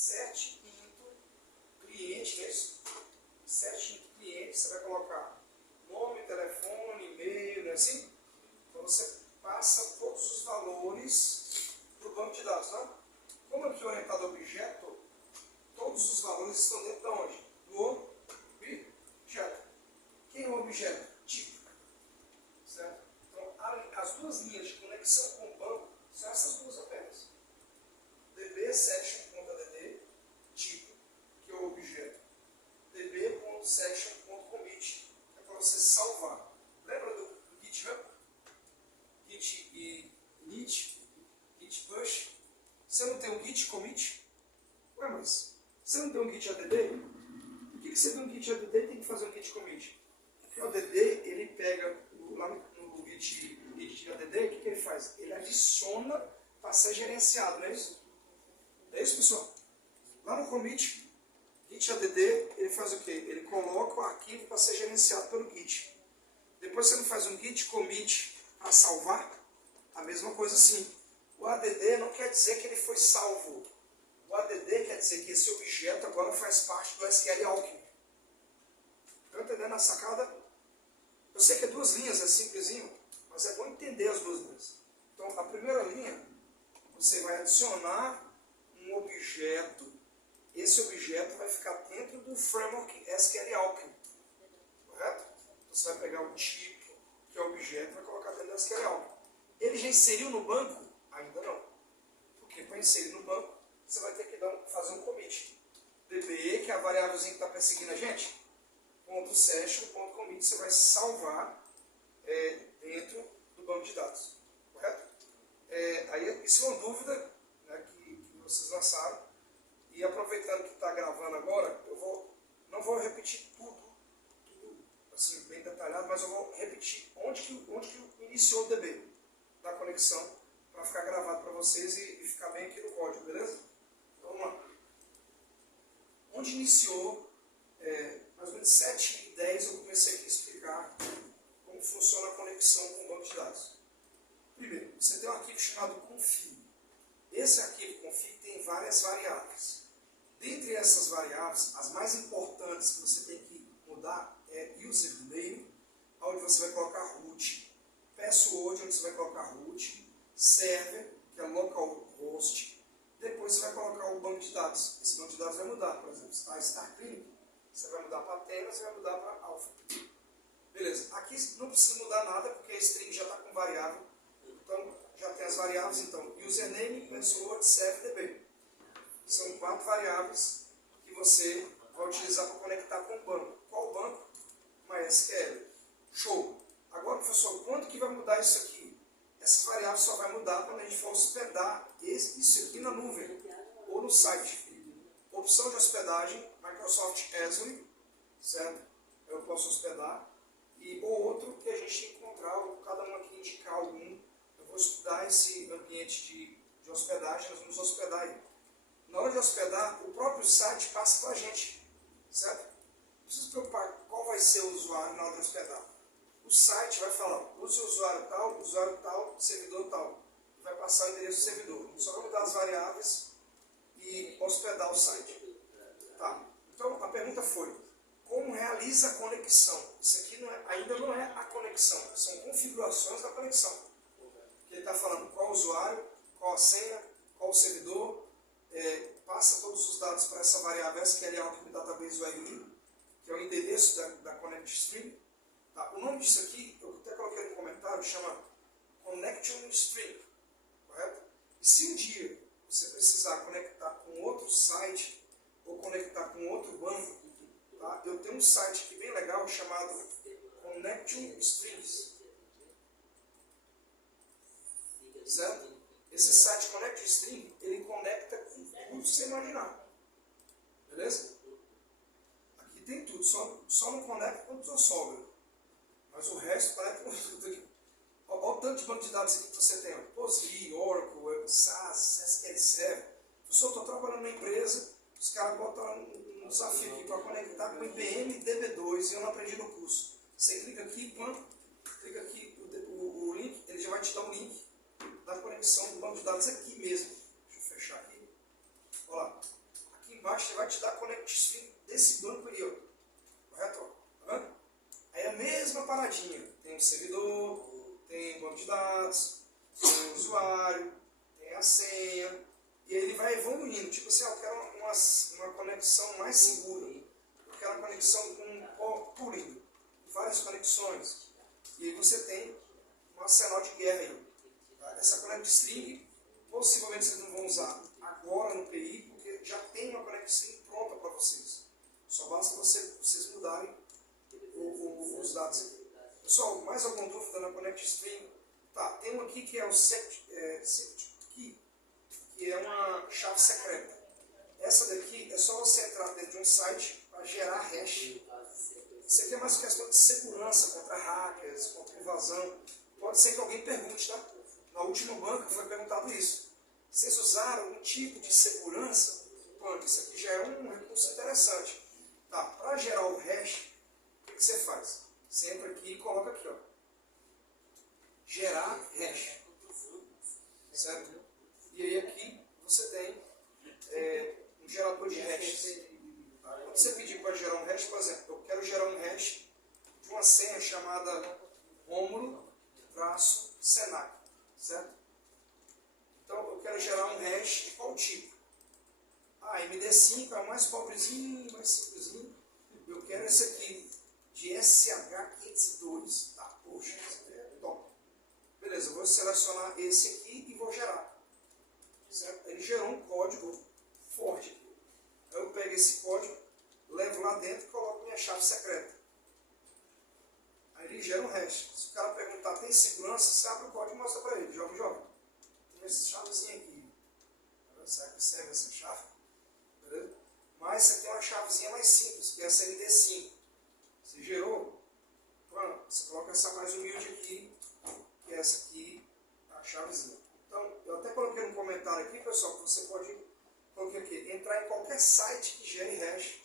cert into cliente, não é isso? Cert into cliente, você vai colocar nome, telefone, e-mail, não é assim? Então você passa todos os valores para o banco de dados, não? Como aqui orientado a objeto, todos os valores estão dentro de onde? Do objeto. Quem é o objeto? Tipo. Certo? Então, as duas linhas de conexão com o banco são essas duas apenas. DB section.add, tipo, que é o objeto. db.section.commit, é para você salvar. Lembra do GitHub? Git e init, git push. Você não tem um git commit? Ué, mas você não tem um git add? Por que você tem um git add e tem que fazer um git commit? Porque o add, ele pega lá no git add, o que ele faz? Ele adiciona para ser gerenciado, não é isso? É isso, pessoal? Lá no commit, git add, ele faz o quê? Ele coloca o arquivo para ser gerenciado pelo git. Depois você não faz um git commit para salvar? A mesma coisa assim. O add não quer dizer que ele foi salvo. O add quer dizer que esse objeto agora faz parte do SQL Alchemy. Estão entendendo a sacada? Eu sei que é duas linhas, é simplesinho, mas é bom entender as duas linhas. Então, a primeira linha, você vai adicionar um objeto. Esse objeto vai ficar dentro do framework SQL Alchemy. Correto? Então, você vai pegar o tipo, que é o objeto, e vai colocar dentro do SQL Alchemy. Ele já inseriu no banco? Ainda não. Porque para inserir no banco, você vai ter que fazer um commit. DB, que é a variávelzinha que está perseguindo a gente, .session.commit, você vai salvar dentro do banco de dados. Correto? Aí, isso é uma dúvida, né, que vocês lançaram. E aproveitando que está gravando agora, não vou repetir tudo assim, bem detalhado, mas eu vou repetir onde que iniciou o DB da conexão, para ficar gravado para vocês e ficar bem aqui no código, beleza? Então, vamos lá. Onde iniciou, mais ou menos 7h10, eu comecei aqui a explicar como funciona a conexão com o banco de dados. Primeiro, você tem um arquivo chamado config. Esse arquivo config tem várias variáveis. Dentre essas variáveis, as mais importantes que você tem que mudar é username, onde você vai colocar root, password, onde você vai colocar root, server, que é localhost, depois você vai colocar o banco de dados. Esse banco de dados vai mudar, por exemplo, se está Star Clinic, você vai mudar para Athena, você vai mudar para Alpha. Beleza, aqui não precisa mudar nada, porque a string já está com variável, então já tem as variáveis, então, username, password, server, db. São 4 variáveis que você vai utilizar para conectar com o banco. Qual banco? MySQL. Show! Agora, professor, quando que vai mudar isso aqui? Essa variável só vai mudar quando a gente for hospedar isso aqui na nuvem ou no site. Opção de hospedagem, Microsoft Azure, certo? Eu posso hospedar. Ou outro que a gente encontrar, ou cada um aqui indicar algum. Eu vou estudar esse ambiente de hospedagem, nós vamos hospedar aí. Na hora de hospedar, o próprio site passa para a gente, certo? Não precisa se preocupar qual vai ser o usuário na hora de hospedar. O site vai falar, use o usuário tal, servidor tal. Vai passar o endereço do servidor. Só vai mudar as variáveis e hospedar o site. Tá. Então, a pergunta foi, como realiza a conexão? Isso aqui ainda não é a conexão, são configurações da conexão. Ele está falando qual o usuário, qual a senha, qual o servidor, passa todos os dados para essa variável SQL Alchemy Database URI, que é o endereço da Connect String. Tá? O nome disso aqui, eu até coloquei no comentário, chama Connection String. Correto? E se um dia você precisar conectar com outro site ou conectar com outro banco, tá? Eu tenho um site aqui bem legal chamado Connection Strings. Certo? Esse site Connection String, ele conecta com tudo que você imaginar. Beleza? Aqui tem tudo, só não conecta com o seu software. Mas o resto conecta com tudo aqui. Olha o tanto de banco de dados aqui que você tem. PostgreSQL, Oracle, SAS, SQL Server. Eu estou trabalhando na empresa, os caras botaram um desafio aqui para conectar com IBM DB2 e eu não aprendi no curso. Você clica aqui, clica aqui o link, ele já vai te dar um link da conexão do banco de dados aqui mesmo. Deixa eu fechar aqui. Olha lá. baixo ele vai te dar Connect String desse banco aí, ó. Correto? Tá vendo? Aí a mesma paradinha. Tem um servidor, tem um banco de dados, tem um usuário, tem a senha. E ele vai evoluindo. Tipo assim, eu quero uma conexão mais segura. Eu quero uma conexão com pooling, várias conexões. E aí você tem um arsenal de guerra aí. Tá? Essa Connect String, possivelmente vocês não vão usar agora no PI, porque já tem uma Connect String pronta para vocês. Só basta vocês mudarem os dados aqui. Pessoal, mais alguma dúvida na Connect String? Tá, tem um aqui que é o Secret Key, que é uma chave secreta. Essa daqui é só você entrar dentro de um site para gerar hash. Isso aqui é mais questão de segurança contra hackers, contra invasão. Pode ser que alguém pergunte, tá? Na última banca foi perguntado isso. Vocês usaram algum tipo de segurança? Pô, isso aqui já é um recurso interessante. Tá, para gerar o hash, o que você faz? Você entra aqui e coloca aqui, ó. Gerar hash. Certo? E aí aqui você tem um gerador de hash. Quando você pedir para gerar um hash, por exemplo, eu quero gerar um hash de uma senha chamada Romulo-Senac, certo? Então eu quero gerar um hash de qual tipo? MD5 é o mais pobrezinho, mais simplesinho. Eu quero esse aqui, de SH502. Tá, poxa, esse é top. Beleza, eu vou selecionar esse aqui e vou gerar. Certo? Ele gerou um código forte aqui. Eu pego esse código, levo lá dentro e coloco minha chave secreta. Aí ele gera um hash. Se o cara perguntar, tem segurança? Você abre o código e mostra para ele. Joga. Tem essa chavezinha aqui. Será que serve essa chave? Beleza? Mas você tem uma chavezinha mais simples, que é essa MD5. Você gerou? Pronto. Você coloca essa mais humilde aqui, que é essa aqui, a chavezinha. Então, eu até coloquei no comentário aqui, pessoal, que você pode aqui, entrar em qualquer site que gere hash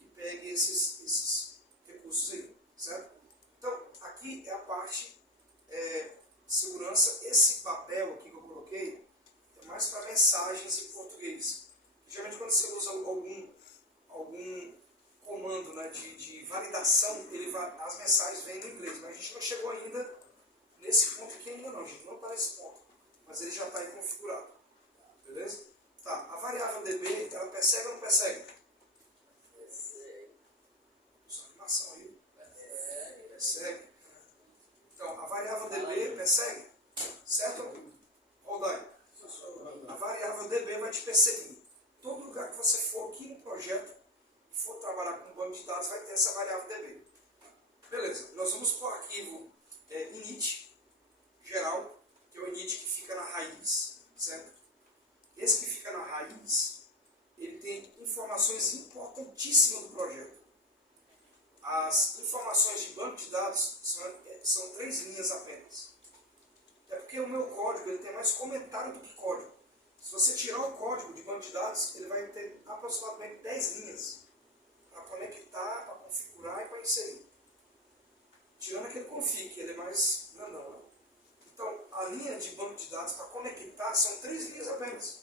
e pegue esses recursos aí, certo? Então, aqui é a parte de segurança. Esse Babel aqui que eu coloquei é mais para mensagens em português. Geralmente, quando você usa algum comando, né, de validação, as mensagens vêm em inglês, mas a gente não chegou ainda nesse ponto aqui ainda não, a gente não está nesse ponto, mas ele já está aí configurado, beleza? Tá, a variável DB, ela persegue ou não persegue? Persegue. Só animação aí. Persegue. Então, a variável DB persegue, certo? Rodai. A variável DB vai te perseguir. Todo lugar que você for aqui no projeto, e for trabalhar com um banco de dados, vai ter essa variável DB. Beleza, nós vamos para o arquivo init, geral, que é o init que fica na raiz, certo? Esse que fica na raiz, ele tem informações importantíssimas do projeto. As informações de banco de dados são 3 linhas apenas. É porque o meu código ele tem mais comentário do que código. Se você tirar o código de banco de dados, ele vai ter aproximadamente 10 linhas para conectar, para configurar e para inserir. Tirando aquele config, que ele é mais grandão, né? Então, a linha de banco de dados para conectar são 3 linhas apenas.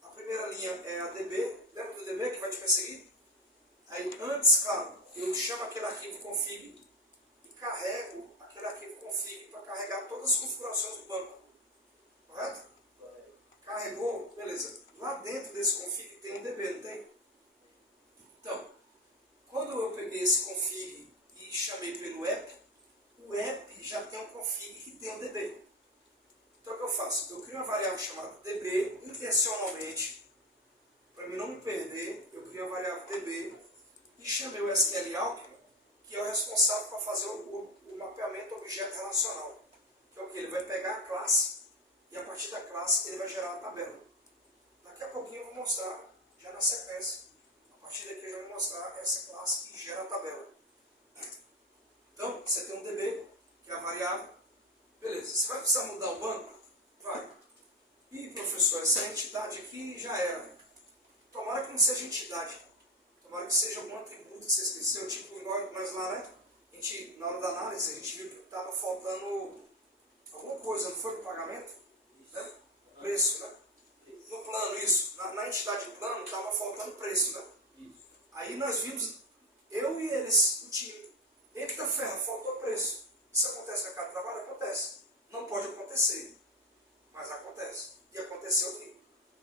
A primeira linha é a DB, lembra do DB que vai te perseguir? Aí, antes, claro, eu chamo aquele arquivo config e carrego aquele arquivo config para carregar todas as configurações do banco. Correto? Carregou, beleza. Lá dentro desse config tem um DB, não tem? Então, quando eu peguei esse config e chamei pelo app, o app já tem um config que tem um DB. Então o que eu faço? Eu crio uma variável chamada DB intencionalmente, para mim não me perder, eu crio uma variável DB e chamei o SQL Alchemy, que é o responsável por fazer o mapeamento objeto relacional. Que é o que? Ele vai pegar a classe e a partir da classe ele vai gerar a tabela. Daqui a pouquinho eu vou mostrar, já na sequência, a partir daqui eu já vou mostrar essa classe que gera a tabela. Então, você tem um DB, que é a variável. Beleza, você vai precisar mudar o banco? Vai. E, professor, essa entidade aqui já era. Tomara que não seja entidade. Tomara que seja algum atributo que você esqueceu, tipo nós lá, né? A gente, na hora da análise, a gente viu que estava faltando alguma coisa, não foi no pagamento? Né? Preço, né? No plano, isso. Na entidade de plano, estava faltando do preço, né? Aí nós vimos, eu e eles, o time. Eita ferro, faltou preço. Isso acontece no mercado de trabalho? Acontece. Não pode acontecer, mas acontece. E aconteceu aqui.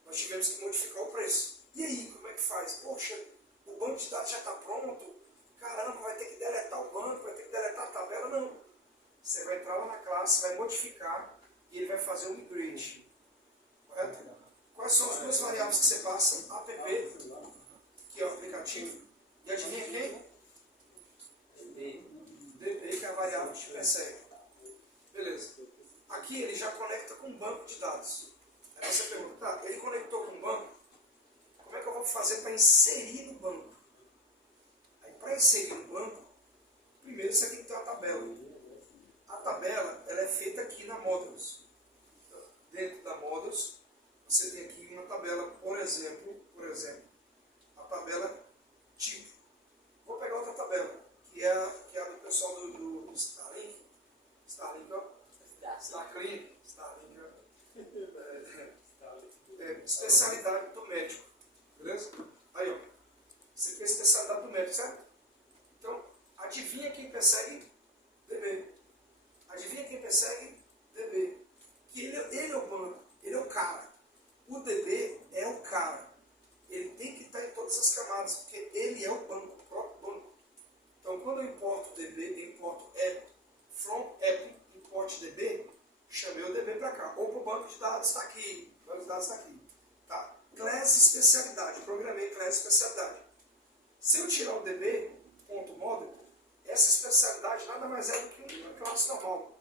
Nós tivemos que modificar o preço. E aí, como é que faz? Poxa, o banco de dados já está pronto. Caramba, vai ter que deletar o banco, vai ter que deletar a tabela. Não. Você vai entrar lá na classe, vai modificar e ele vai fazer um migrate. Correto? Quais são as duas variáveis que você passa? App, que é o aplicativo, e adivinha quem? DB, que é a variável que te persegue. Beleza. Aqui ele já conecta com um banco de dados. Aí você pergunta, tá, ele conectou com um banco, como é que eu vou fazer para inserir no banco? Aí para inserir no banco, primeiro você tem que ter uma tabela. A tabela ela é feita aqui na Modules. Dentro da Modules, você tem aqui uma tabela, por exemplo, a tabela tipo. Vou pegar outra tabela, que é a do pessoal do Starlink. Starlink, ó. Starlink, especialidade do médico. Beleza? Aí, ó. Você tem a especialidade do médico, certo? Então, adivinha quem persegue? DB. Adivinha quem persegue? DB. Que ele é o banco, ele é o cara. O DB é o cara. Ele tem que estar em todas as camadas, porque ele é o banco, o próprio banco. Então, quando eu importo o DB, eu importo app, from app, import DB, chamei o DB para cá. Ou para o banco de dados está aqui. O banco de dados está aqui. Tá. Class especialidade. Programei class especialidade. Se eu tirar o DB, ponto model, essa especialidade nada mais é do que uma classe normal.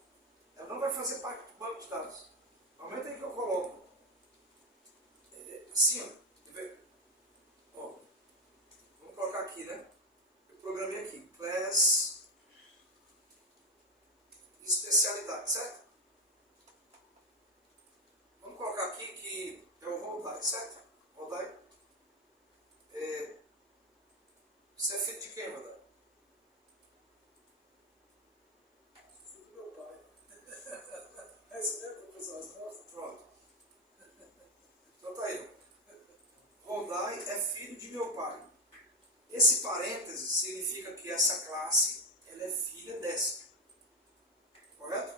Ela não vai fazer parte do banco de dados. No momento em que eu coloco assim, ó. Ó, vamos colocar aqui, né? Eu programei aqui, class especialidade, certo? Vamos colocar aqui que é o Rodai, certo? Rodai. Você é filho de quem, Rodai? Filho do meu pai. É isso mesmo, professor? Pronto. Então tá aí. Rodai é filho de meu pai. Esse parêntese significa que essa classe ela é filha dessa. Correto?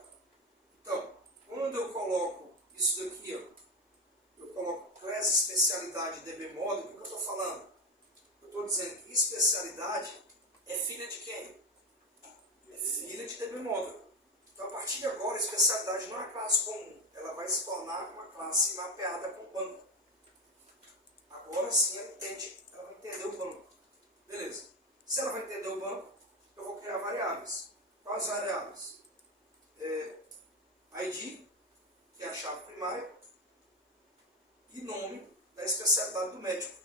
Então, quando eu coloco isso daqui, ó, eu coloco class especialidade DB model, o que eu estou falando? Eu estou dizendo que especialidade é filha de quem? É filha de DB model. Então, a partir de agora, a especialidade não é uma classe comum. Ela vai se tornar uma classe mapeada com o banco. Agora sim ela vai entender o banco. Beleza. Se ela vai entender o banco, eu vou criar variáveis. Quais variáveis? ID, que é a chave primária, e nome da especialidade do médico.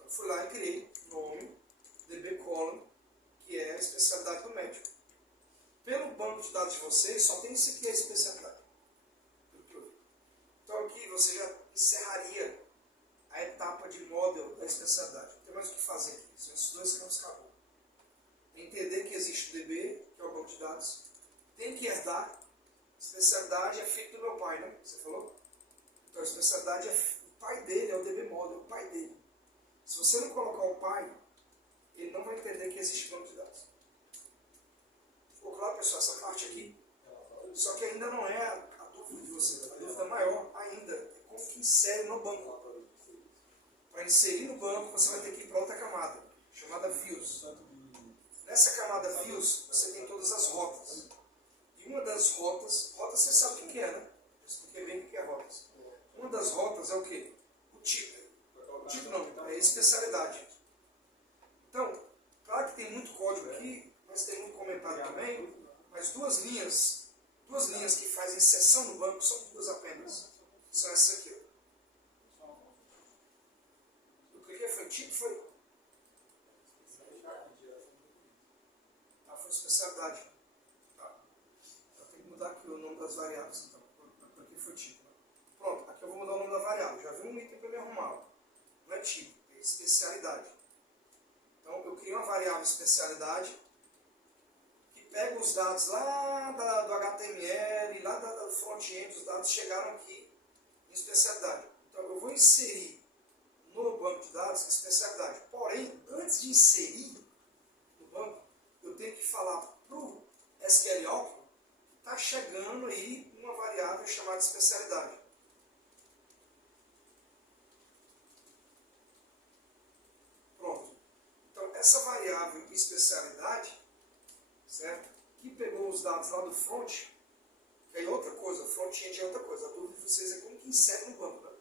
Eu fui lá e criei nome, DB column, que é a especialidade do médico. Pelo banco de dados de vocês, só tem isso aqui a especialidade. Então aqui você já encerraria a etapa de model da especialidade. Não tem mais o que fazer aqui. São esses dois campos, acabou. Entender que existe o DB, que é o banco de dados. Tem que herdar. Especialidade é filho do meu pai, né? Você falou? Então a especialidade o pai dele, é o DB model, o pai dele. Se você não colocar o pai, ele não vai entender que existe banco de dados. Ficou claro, pessoal, essa parte aqui? Só que ainda não é a dúvida de vocês. A dúvida maior ainda é como que insere no banco. Para inserir no banco, você vai ter que ir para outra camada, chamada Views. Nessa camada Views, você tem todas as rotas. E uma das rotas você sabe o que é, né? Eu expliquei bem o que é rotas. Uma das rotas é o quê? O tipo. O tipo não, é a especialidade. Então, claro que tem muito código aqui, mas tem muito comentário também. Mas duas linhas que fazem inserção no banco são duas apenas. São essas aqui. Eu cliquei, foi tipo, foi? Foi especialidade. Tá. Eu tenho que mudar aqui o nome das variáveis, então. Aqui foi tipo. Né? Pronto, aqui eu vou mudar o nome da variável. Já vi um item para me arrumar. Não é tipo, é especialidade. Então, eu crio uma variável especialidade que pega os dados lá do HTML, lá da front-end, os dados chegaram aqui em especialidade. Então, eu vou inserir no banco de dados especialidade. Porém, antes de inserir no banco, eu tenho que falar para o SQL que está chegando aí uma variável chamada especialidade. Pronto. Então, essa variável especialidade, certo? Que pegou os dados lá do front, que aí outra coisa, front-end é outra coisa. A dúvida de vocês é como que insere no banco, né?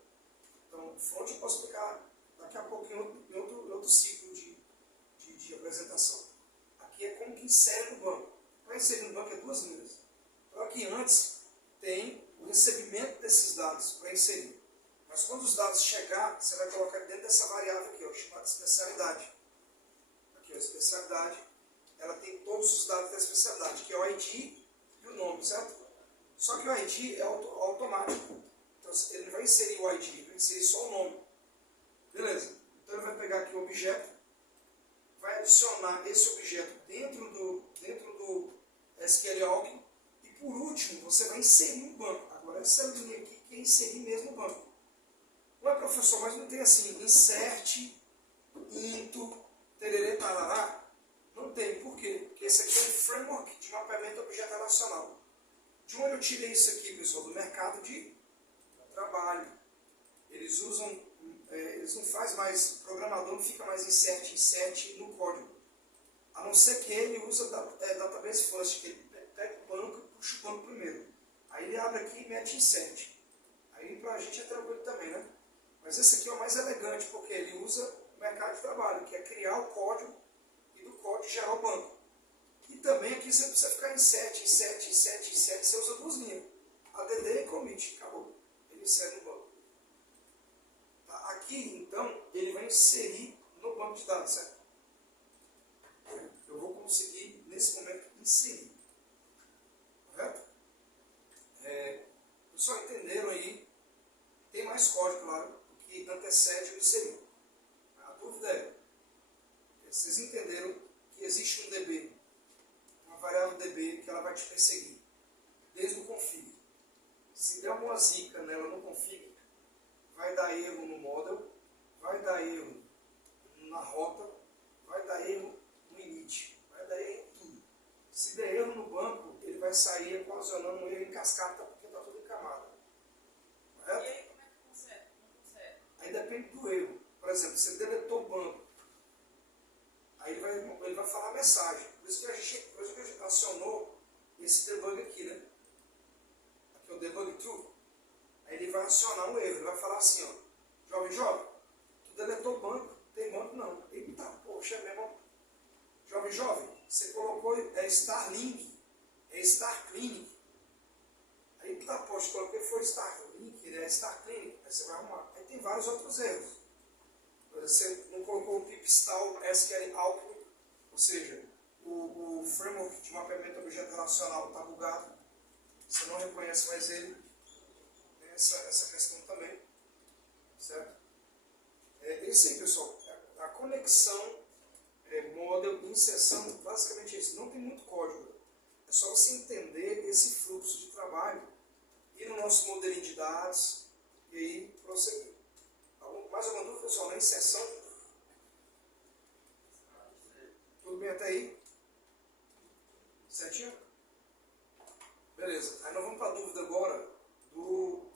Então, front eu posso explicar daqui a pouco em outro ciclo de apresentação. Aqui é como que insere no banco. Para inserir no banco é duas linhas. Então, aqui antes tem o recebimento desses dados para inserir. Mas quando os dados chegar, você vai colocar dentro dessa variável aqui, ó, chamada especialidade. Aqui, ó, a especialidade, ela tem todos os dados da especialidade, que é o ID e o nome, certo? Só que o ID é automático. Então, ele não vai inserir o ID, ele vai inserir só o nome. Beleza. Então, ele vai pegar aqui o objeto, vai adicionar esse objeto dentro do SQL e, por último, você vai inserir no banco. Agora, essa linha aqui que é inserir mesmo no banco. Não é, professor, mas não tem assim, insert, into, tererê, tarará. Não tem. Por quê? Porque esse aqui é um framework de mapeamento objeto relacional. De onde eu tirei isso aqui, pessoal? Do mercado de trabalho. Eles usam, eles não fazem mais, o programador não fica mais insert no código. A não ser que ele usa database first, que ele pega o banco e puxa o banco primeiro. Aí ele abre aqui e mete insert. Aí pra gente é tranquilo também, né? Mas esse aqui é o mais elegante, porque ele usa o mercado de trabalho, que é criar o código e do código gerar o banco. E também aqui você não precisa ficar insert, você usa duas linhas. ADD e commit, acabou. Ele insere no banco. Tá? Aqui, então, ele vai inserir no banco de dados, certo? Eu vou conseguir, nesse momento, inserir. Correto? Pessoal, entenderam aí? Tem mais código, claro, que antecede o inserir. A dúvida é, vocês entenderam que existe um DB, uma variável DB que ela vai te perseguir, desde o config. Se der uma zica nela no config, vai dar erro no model, vai dar erro na rota, vai dar erro no init, vai dar erro em tudo. Se der erro no banco, ele vai sair equacionando um erro em cascata, porque está tudo em camada. Correto? E aí, como é que consegue? Não consegue? Aí depende do erro. Por exemplo, você deletou o banco, aí ele vai falar a mensagem. Por isso que a gente acionou esse debug aqui, né? Aqui é o debug true. Aí ele vai acionar um erro, ele vai falar assim, ó, jovem, tu deletou o banco, tem banco não. Eita, poxa, meu irmão. Jovem, você colocou Starlink, Starclinic. Aí tá, poxa, coloquei foi Starlink, né? Starclinic, aí você vai arrumar. Aí tem vários outros erros. Você não colocou o pipstall SQL Alchemy, ou seja, o framework de mapeamento objeto relacional está bugado, você não reconhece mais ele. Tem essa questão também, certo? É isso aí, pessoal. A conexão, model, inserção, basicamente é isso. Não tem muito código. É só você entender esse fluxo de trabalho, ir no nosso modelinho de dados e aí prosseguir. Mais alguma dúvida, pessoal, na inserção? Tudo bem até aí? Certinho? Beleza. Aí nós vamos para a dúvida agora do...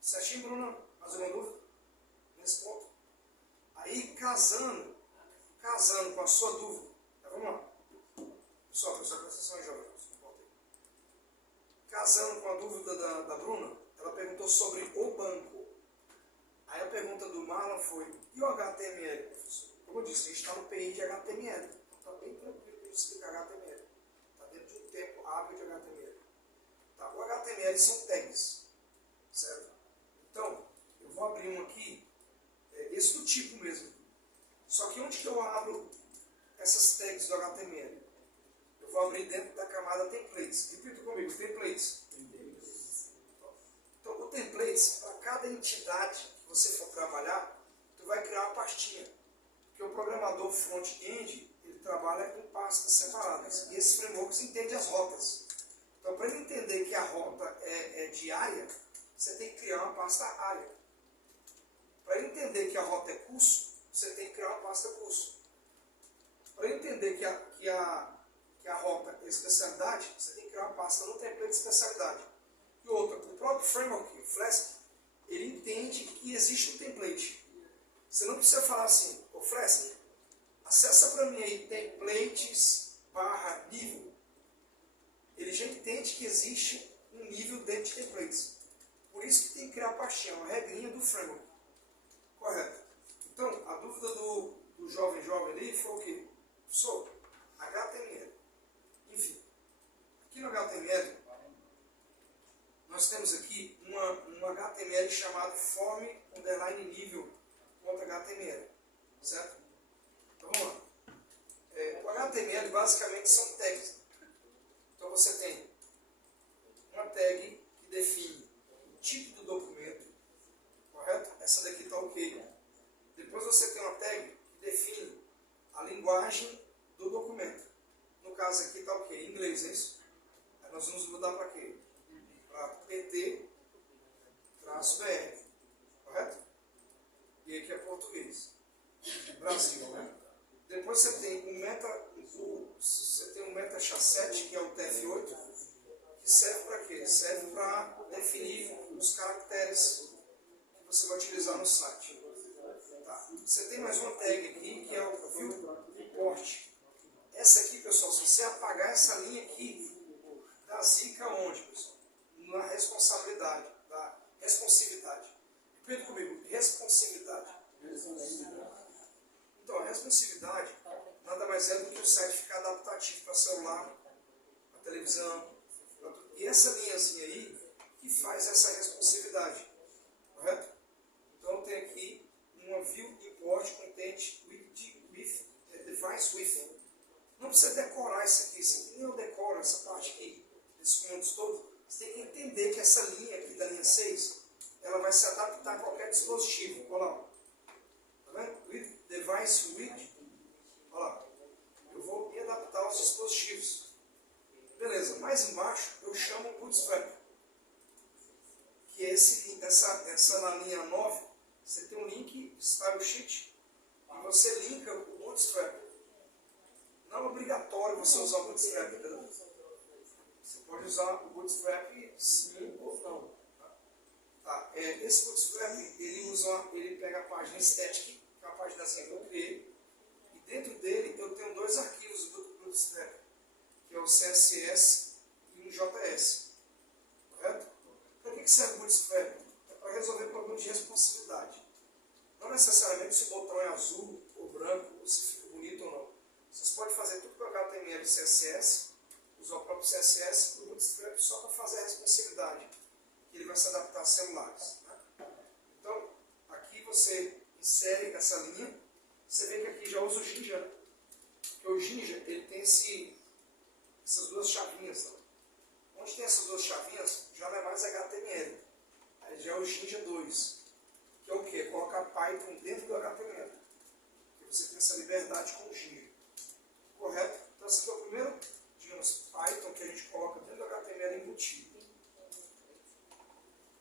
Certinho, Bruna? Mais alguma dúvida? Nesse ponto? Aí, casando com a sua dúvida. Então, vamos lá. Pessoal, presta atenção, jovem. Casando com a dúvida da Bruna, ela perguntou sobre o banco. Aí a pergunta do Marlon foi, e o HTML, professor? Como eu disse, a gente está no PI de HTML. Então está bem tranquilo de explicar HTML. Está dentro de um tempo hábil de HTML. Tá? O HTML são tags. Certo? Então, eu vou abrir um aqui, esse do tipo mesmo. Só que onde que eu abro essas tags do HTML? Eu vou abrir dentro da camada templates. Repita comigo, templates. Então, o templates, para cada entidade que você for trabalhar, tu vai criar uma pastinha. Porque o programador front-end, ele trabalha com pastas separadas. E esses frameworks entendem as rotas. Então, para ele entender que a rota é diária, você tem que criar uma pasta área. Para entender que a rota é curso, você tem que criar uma pasta curso. Para entender que a rota é especialidade, você tem que criar uma pasta no template de especialidade. E outra, o próprio framework, o Flask, ele entende que existe um template. Você não precisa falar assim, ô Flask, acessa para mim aí templates/nível. Ele já entende que existe um nível dentro de templates. Por isso que tem que criar a pastinha, uma regrinha do framework. Correto. Então, a dúvida do jovem ali foi o quê? Professor, HTML. Enfim, aqui no HTML, nós temos aqui um HTML chamado form_nível.html. Certo? Então, vamos lá. O HTML basicamente são tags. Então, você tem uma tag que define o tipo do documento. Correto? Essa daqui está ok. Depois você tem uma tag que define a linguagem do documento. No caso aqui está ok, em inglês, é isso? Aí nós vamos mudar para quê? Para PT-BR. Correto? E aqui é português. Brasil, né? Depois você tem um meta-chasset, que é o TF8, que serve para quê? Serve para definir os caracteres que você vai utilizar no site. Tá. Você tem mais uma tag aqui, que é o view import. Essa aqui, pessoal, se você apagar essa linha aqui, dá zica onde, pessoal? Na responsabilidade, da responsividade. Repita comigo, responsividade. Então, a responsividade nada mais é do que o site ficar adaptativo para celular, para televisão, para tudo. E essa linhazinha aí que faz essa responsividade. Correto? Então, eu tenho aqui uma view import content with device with. Não precisa decorar isso aqui nem eu decoro essa parte aqui, esses comandos todos. Você tem que entender que essa linha aqui da linha 6, ela vai se adaptar a qualquer dispositivo. Olha lá. Tá vendo? With device with. Olha lá. Eu vou me adaptar aos dispositivos. Beleza. Mais embaixo eu chamo o Bootstrap. Que é essa na linha 9, você tem um link style sheet e você linka o Bootstrap. Não é obrigatório você usar o Bootstrap, entendeu? Você pode usar o Bootstrap sim ou não. Tá? Esse Bootstrap, ele pega a página static, que é uma página assim que eu criei, e dentro dele eu tenho dois arquivos do Bootstrap, que é o CSS e um JS. Correto? Para que serve o Bootstrap? É para resolver problemas de responsividade. Não necessariamente se o botão é azul ou branco, ou se fica bonito ou não. Vocês podem fazer tudo com HTML e CSS, usar o próprio CSS e o Bootstrap só para fazer a responsividade, que ele vai se adaptar a celulares. Né? Então, aqui você insere essa linha, você vê que aqui já usa o Jinja, né? Porque o Jinja, ele tem essas duas chavinhas. Né? Onde tem essas duas chavinhas, já não é mais HTML, aí já é o Jinja 2, que é o quê? Colocar Python dentro do HTML, porque você tem essa liberdade com o Jinja. Correto? Então, esse aqui é o primeiro, digamos, Python que a gente coloca dentro do HTML embutido.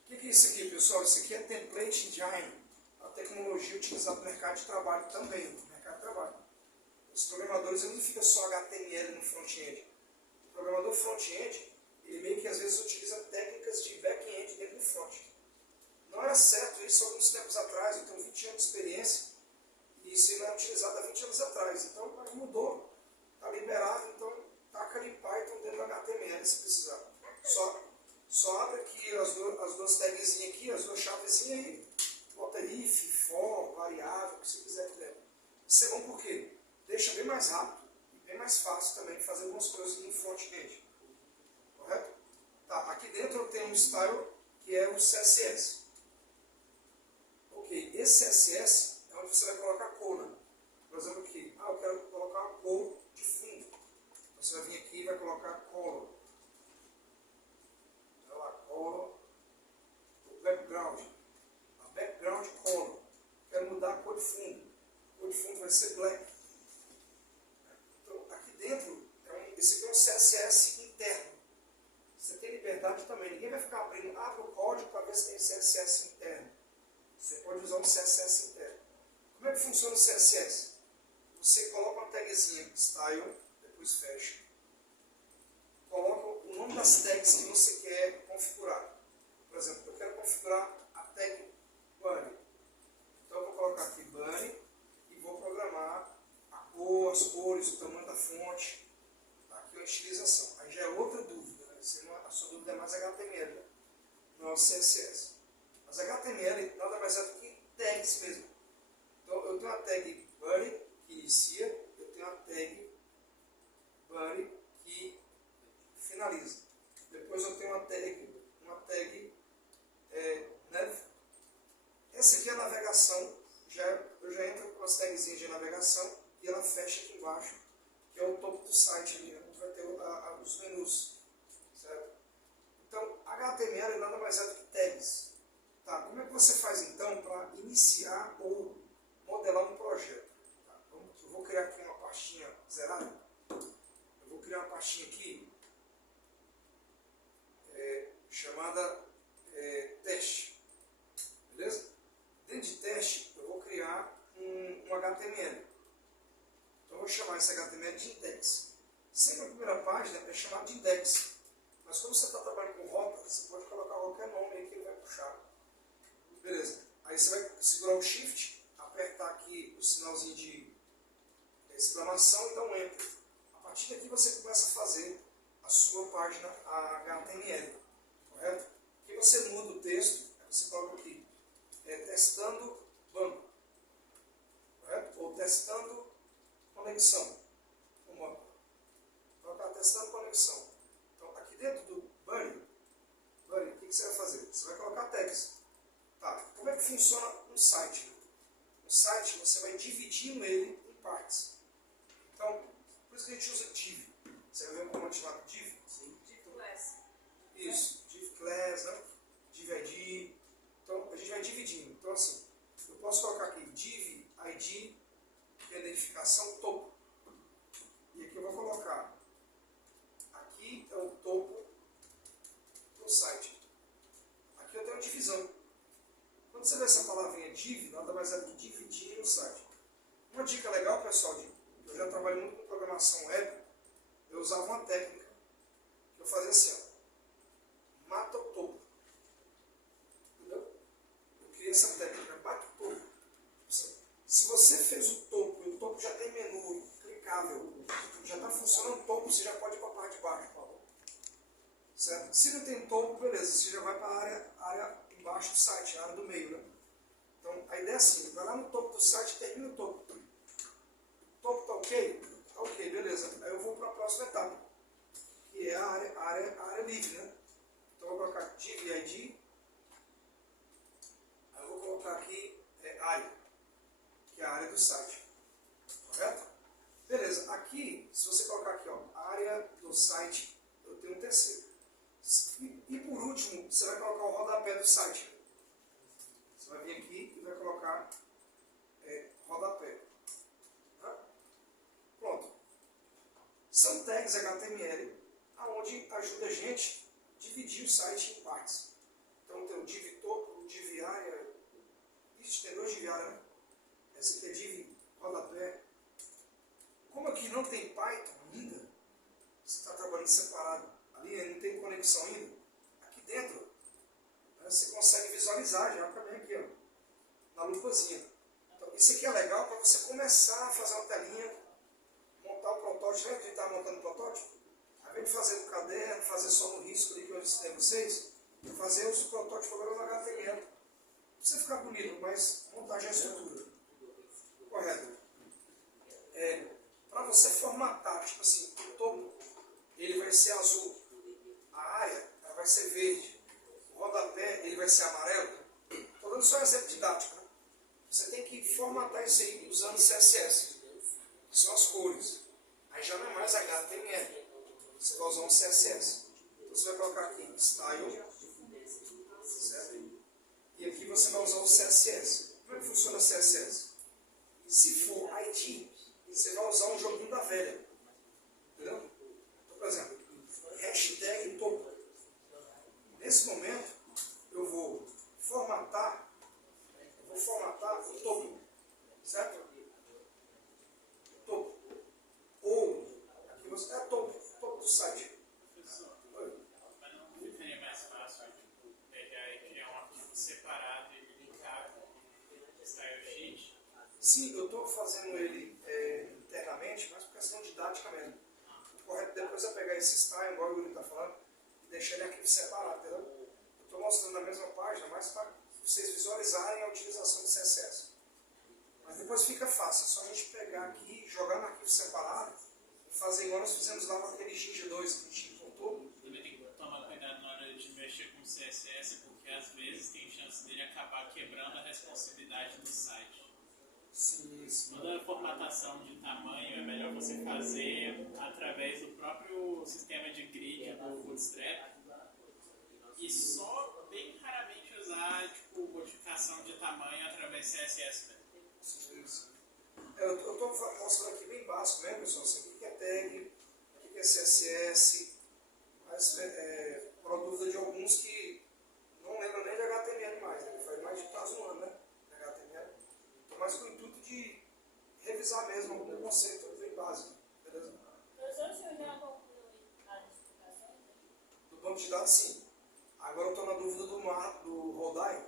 O que é isso aqui, pessoal? Isso aqui é Template Engine, a tecnologia utilizada no mercado de trabalho também, no mercado de trabalho. Os programadores não ficam só HTML no front-end. O programador front-end, ele meio que às vezes utiliza técnicas de back-end dentro do front. Não era certo isso alguns tempos atrás, eu tenho 20 anos de experiência, e isso não é utilizado há 20 anos atrás. Então, mudou. Está liberado, então taca ali Python dentro do HTML se precisar. Só abre aqui as duas tagzinhas aqui, as duas chavezinhas aí, bota if, for, variável, o que você quiser aqui dentro. Isso é bom porque deixa bem mais rápido e bem mais fácil também fazer algumas coisas no front-end. Correto? Tá, aqui dentro eu tenho um style que é o CSS. Ok, esse CSS é onde você vai colocar cor, né? Por exemplo aqui, eu quero colocar uma cor de fundo. Você vai vir aqui e vai colocar color. Olha lá, color. O background. A background color. Quero mudar a cor de fundo. A cor de fundo vai ser black. Então, aqui dentro, esse aqui é um CSS interno. Você tem liberdade também. Ninguém vai ficar abre o código para ver se tem CSS interno. Você pode usar um CSS interno. Como é que funciona o CSS? Você coloca uma tagzinha style, depois fecha. Coloca o nome das tags que você quer configurar. Por exemplo, eu quero configurar a tag bunny. Então eu vou colocar aqui bunny e vou programar a cor, as cores, o tamanho da fonte. Aqui é uma estilização. Aí já é outra dúvida. Né? A sua dúvida é mais HTML, não é o CSS. Mas HTML nada mais é do que tags mesmo. Então eu tenho a tag bunny que inicia, eu tenho a tag bunny que finaliza. Depois eu tenho uma tag nav. Essa aqui é a navegação. Eu já entro com as tagzinhas de navegação e ela fecha aqui embaixo, que é o topo do site ali, onde vai ter os menus. Certo? Então, HTML nada mais é do que tags. Tá, como é que você faz então para iniciar ou modelar um projeto? Tá, eu vou criar aqui uma pastinha zerada. Eu vou criar uma pastinha aqui chamada teste. Beleza? Dentro de teste, eu vou criar um HTML. Então eu vou chamar esse HTML de index. Sempre a primeira página é chamada de index. Mas como você está trabalhando com rota, você pode colocar qualquer nome aí que ele vai puxar. Beleza. Aí você vai segurar o Shift, apertar aqui o sinalzinho de exclamação e dar um Enter. A partir daqui você começa a fazer a sua página HTML. Correto? Aqui você muda o texto, aí você coloca aqui testando banco. Correto? Ou testando conexão. Vamos colocar testando conexão. Então aqui dentro do Bunny, o que você vai fazer? Você vai colocar tags. Tá, como é que funciona um site? Um site você vai dividindo ele em partes. Então, por isso que a gente usa div. Você vai ver um comando chamado div? Div class. Isso, div class, né? Div ID. Então, a gente vai dividindo. Então, assim, eu posso colocar aqui div ID, que é identificação topo. E aqui eu vou colocar. Aqui é o topo do site. Aqui eu tenho uma divisão. Quando você vê essa palavrinha div, nada mais é do que dividir o site. Uma dica legal, pessoal, eu já trabalho muito com programação web, eu usava uma técnica, que eu fazia assim, ó, mata o topo. Entendeu? Eu criei essa técnica, mata o topo. Se você fez o topo, e o topo já tem menu clicável, já está funcionando o topo, você já pode ir para a parte de baixo. Certo? Se não tem topo, beleza, você já vai para a área embaixo do site, a área do meio, né? Então, a ideia é assim, vai lá no topo do site e termina o topo. O topo está ok? Tá ok, beleza. Aí eu vou para a próxima etapa, que é a área livre, né? Então, eu vou colocar div ID, aí eu vou colocar aqui área, que é a área do site. Correto? Beleza. Aqui, se você colocar aqui, ó, área do site, eu tenho um terceiro. E por último, você vai colocar o rodapé do site. Você vai vir aqui e vai colocar rodapé. Tá? Pronto. São tags HTML, onde ajuda a gente a dividir o site em partes. Então tem o div topo, o div área. Isso, tem dois div área, né? Esse aqui é div rodapé. Como aqui não tem Python ainda, você está trabalhando separado. Ali não tem conexão ainda. Aqui dentro, né, você consegue visualizar já também aqui, ó, na lupazinha. Então, isso aqui é legal para você começar a fazer uma telinha, montar o protótipo. Lembra que a gente estava montando o protótipo? Ao invés de fazer no caderno, fazer só no risco ali que eu ensinei a vocês, fazer os protótipos agora no HTML. Não precisa ficar bonito, mas montagem é estrutura. Correto. Para você formatar, tipo assim, o topo, ele vai ser azul. A área, ela vai ser verde. O rodapé, ele vai ser amarelo. Estou dando só um exemplo didático, né? Você tem que formatar isso aí usando CSS, que são as cores. Aí já não é mais HTML. Você vai usar um CSS. Então você vai colocar aqui Style. Certo? E aqui você vai usar o CSS. Como é que funciona o CSS? Se for IT, você vai usar um joguinho da velha. Entendeu? Então, por exemplo, hashtag topo. Nesse momento, eu vou formatar Sim, eu estou fazendo ele internamente, mas por questão didática mesmo. O correto depois é pegar esse style, igual o Yuri está falando, e deixar ele arquivo separado, entendeu? Eu estou mostrando na mesma página, mas para vocês visualizarem a utilização do CSS. Mas depois fica fácil, é só a gente pegar aqui, jogar no arquivo separado e fazer igual nós fizemos lá com aquele Ginger 2 que a gente importou. Também tem que tomar cuidado na hora de mexer com o CSS, porque às vezes tem chance dele acabar quebrando a responsividade do site. Sim, sim. Toda a formatação de tamanho é melhor você fazer através do próprio sistema de grid do Bootstrap e só bem raramente usar tipo, modificação de tamanho através do CSS. Sim, sim. Eu estou mostrando aqui bem básico mesmo, pessoal, assim, o que é tag, o que é CSS, mas por dúvida de alguns que não lembram nem de HTML mais, né? Faz mais de quase um ano, né? De HTML. Então, mais com o intuito de revisar mesmo algum conceito bem básico, beleza? Professor, o senhor já concluiu as explicações? Do banco de dados, sim. Agora eu estou na dúvida do Rodai,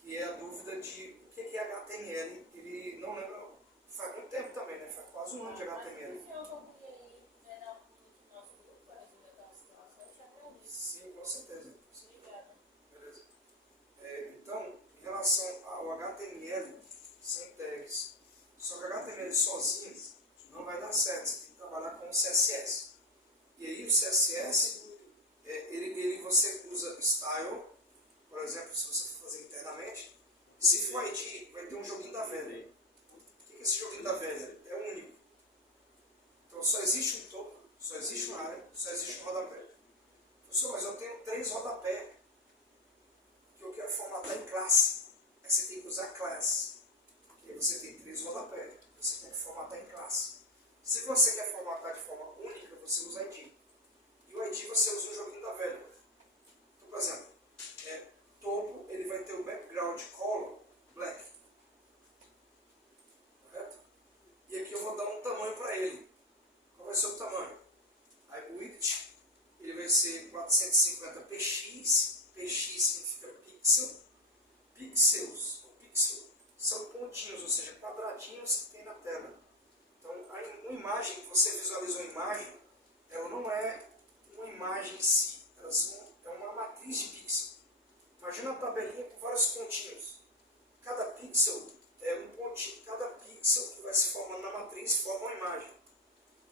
que é a dúvida de o que é HTML. Ele não lembra, faz muito tempo também, né? Faz quase um ano de HTML. Se o senhor concluir aí e quiser dar um minuto no nosso grupo para resolver aquela situação, eu te agradeço. Sim, com certeza. Obrigada. Beleza. Então, em relação ao HTML sem tags, só que HTML sozinho não vai dar certo. Você tem que trabalhar com o CSS. E aí o CSS, você usa style, por exemplo, se você for fazer internamente. Se for ID, vai ter um joguinho da velha. O que é esse joguinho da velha? É único. Então só existe um topo, só existe uma área, só existe um rodapé. Professor, mas eu tenho 3 rodapé que eu quero formatar em classe. Aí você tem que usar class. E aí você tem 3 rodapé. Você tem que formatar em classe. Se você quer formatar de forma única, você usa ID. E o ID você usa o joguinho da velha. Então, por exemplo, topo, ele vai ter o background color black. Correto? E aqui eu vou dar um tamanho para ele. Qual vai ser o tamanho? Aí o width, ele vai ser 450 px. Px significa pixel. Pixels, ou pixel, são pontinhos, ou seja, quadradinhos que tem na tela. Então, uma imagem que você visualiza uma imagem, ela não é uma imagem em si, é uma matriz de pixel. Imagina uma tabelinha com vários pontinhos. Cada pixel é um pontinho, cada pixel que vai se formando na matriz forma uma imagem.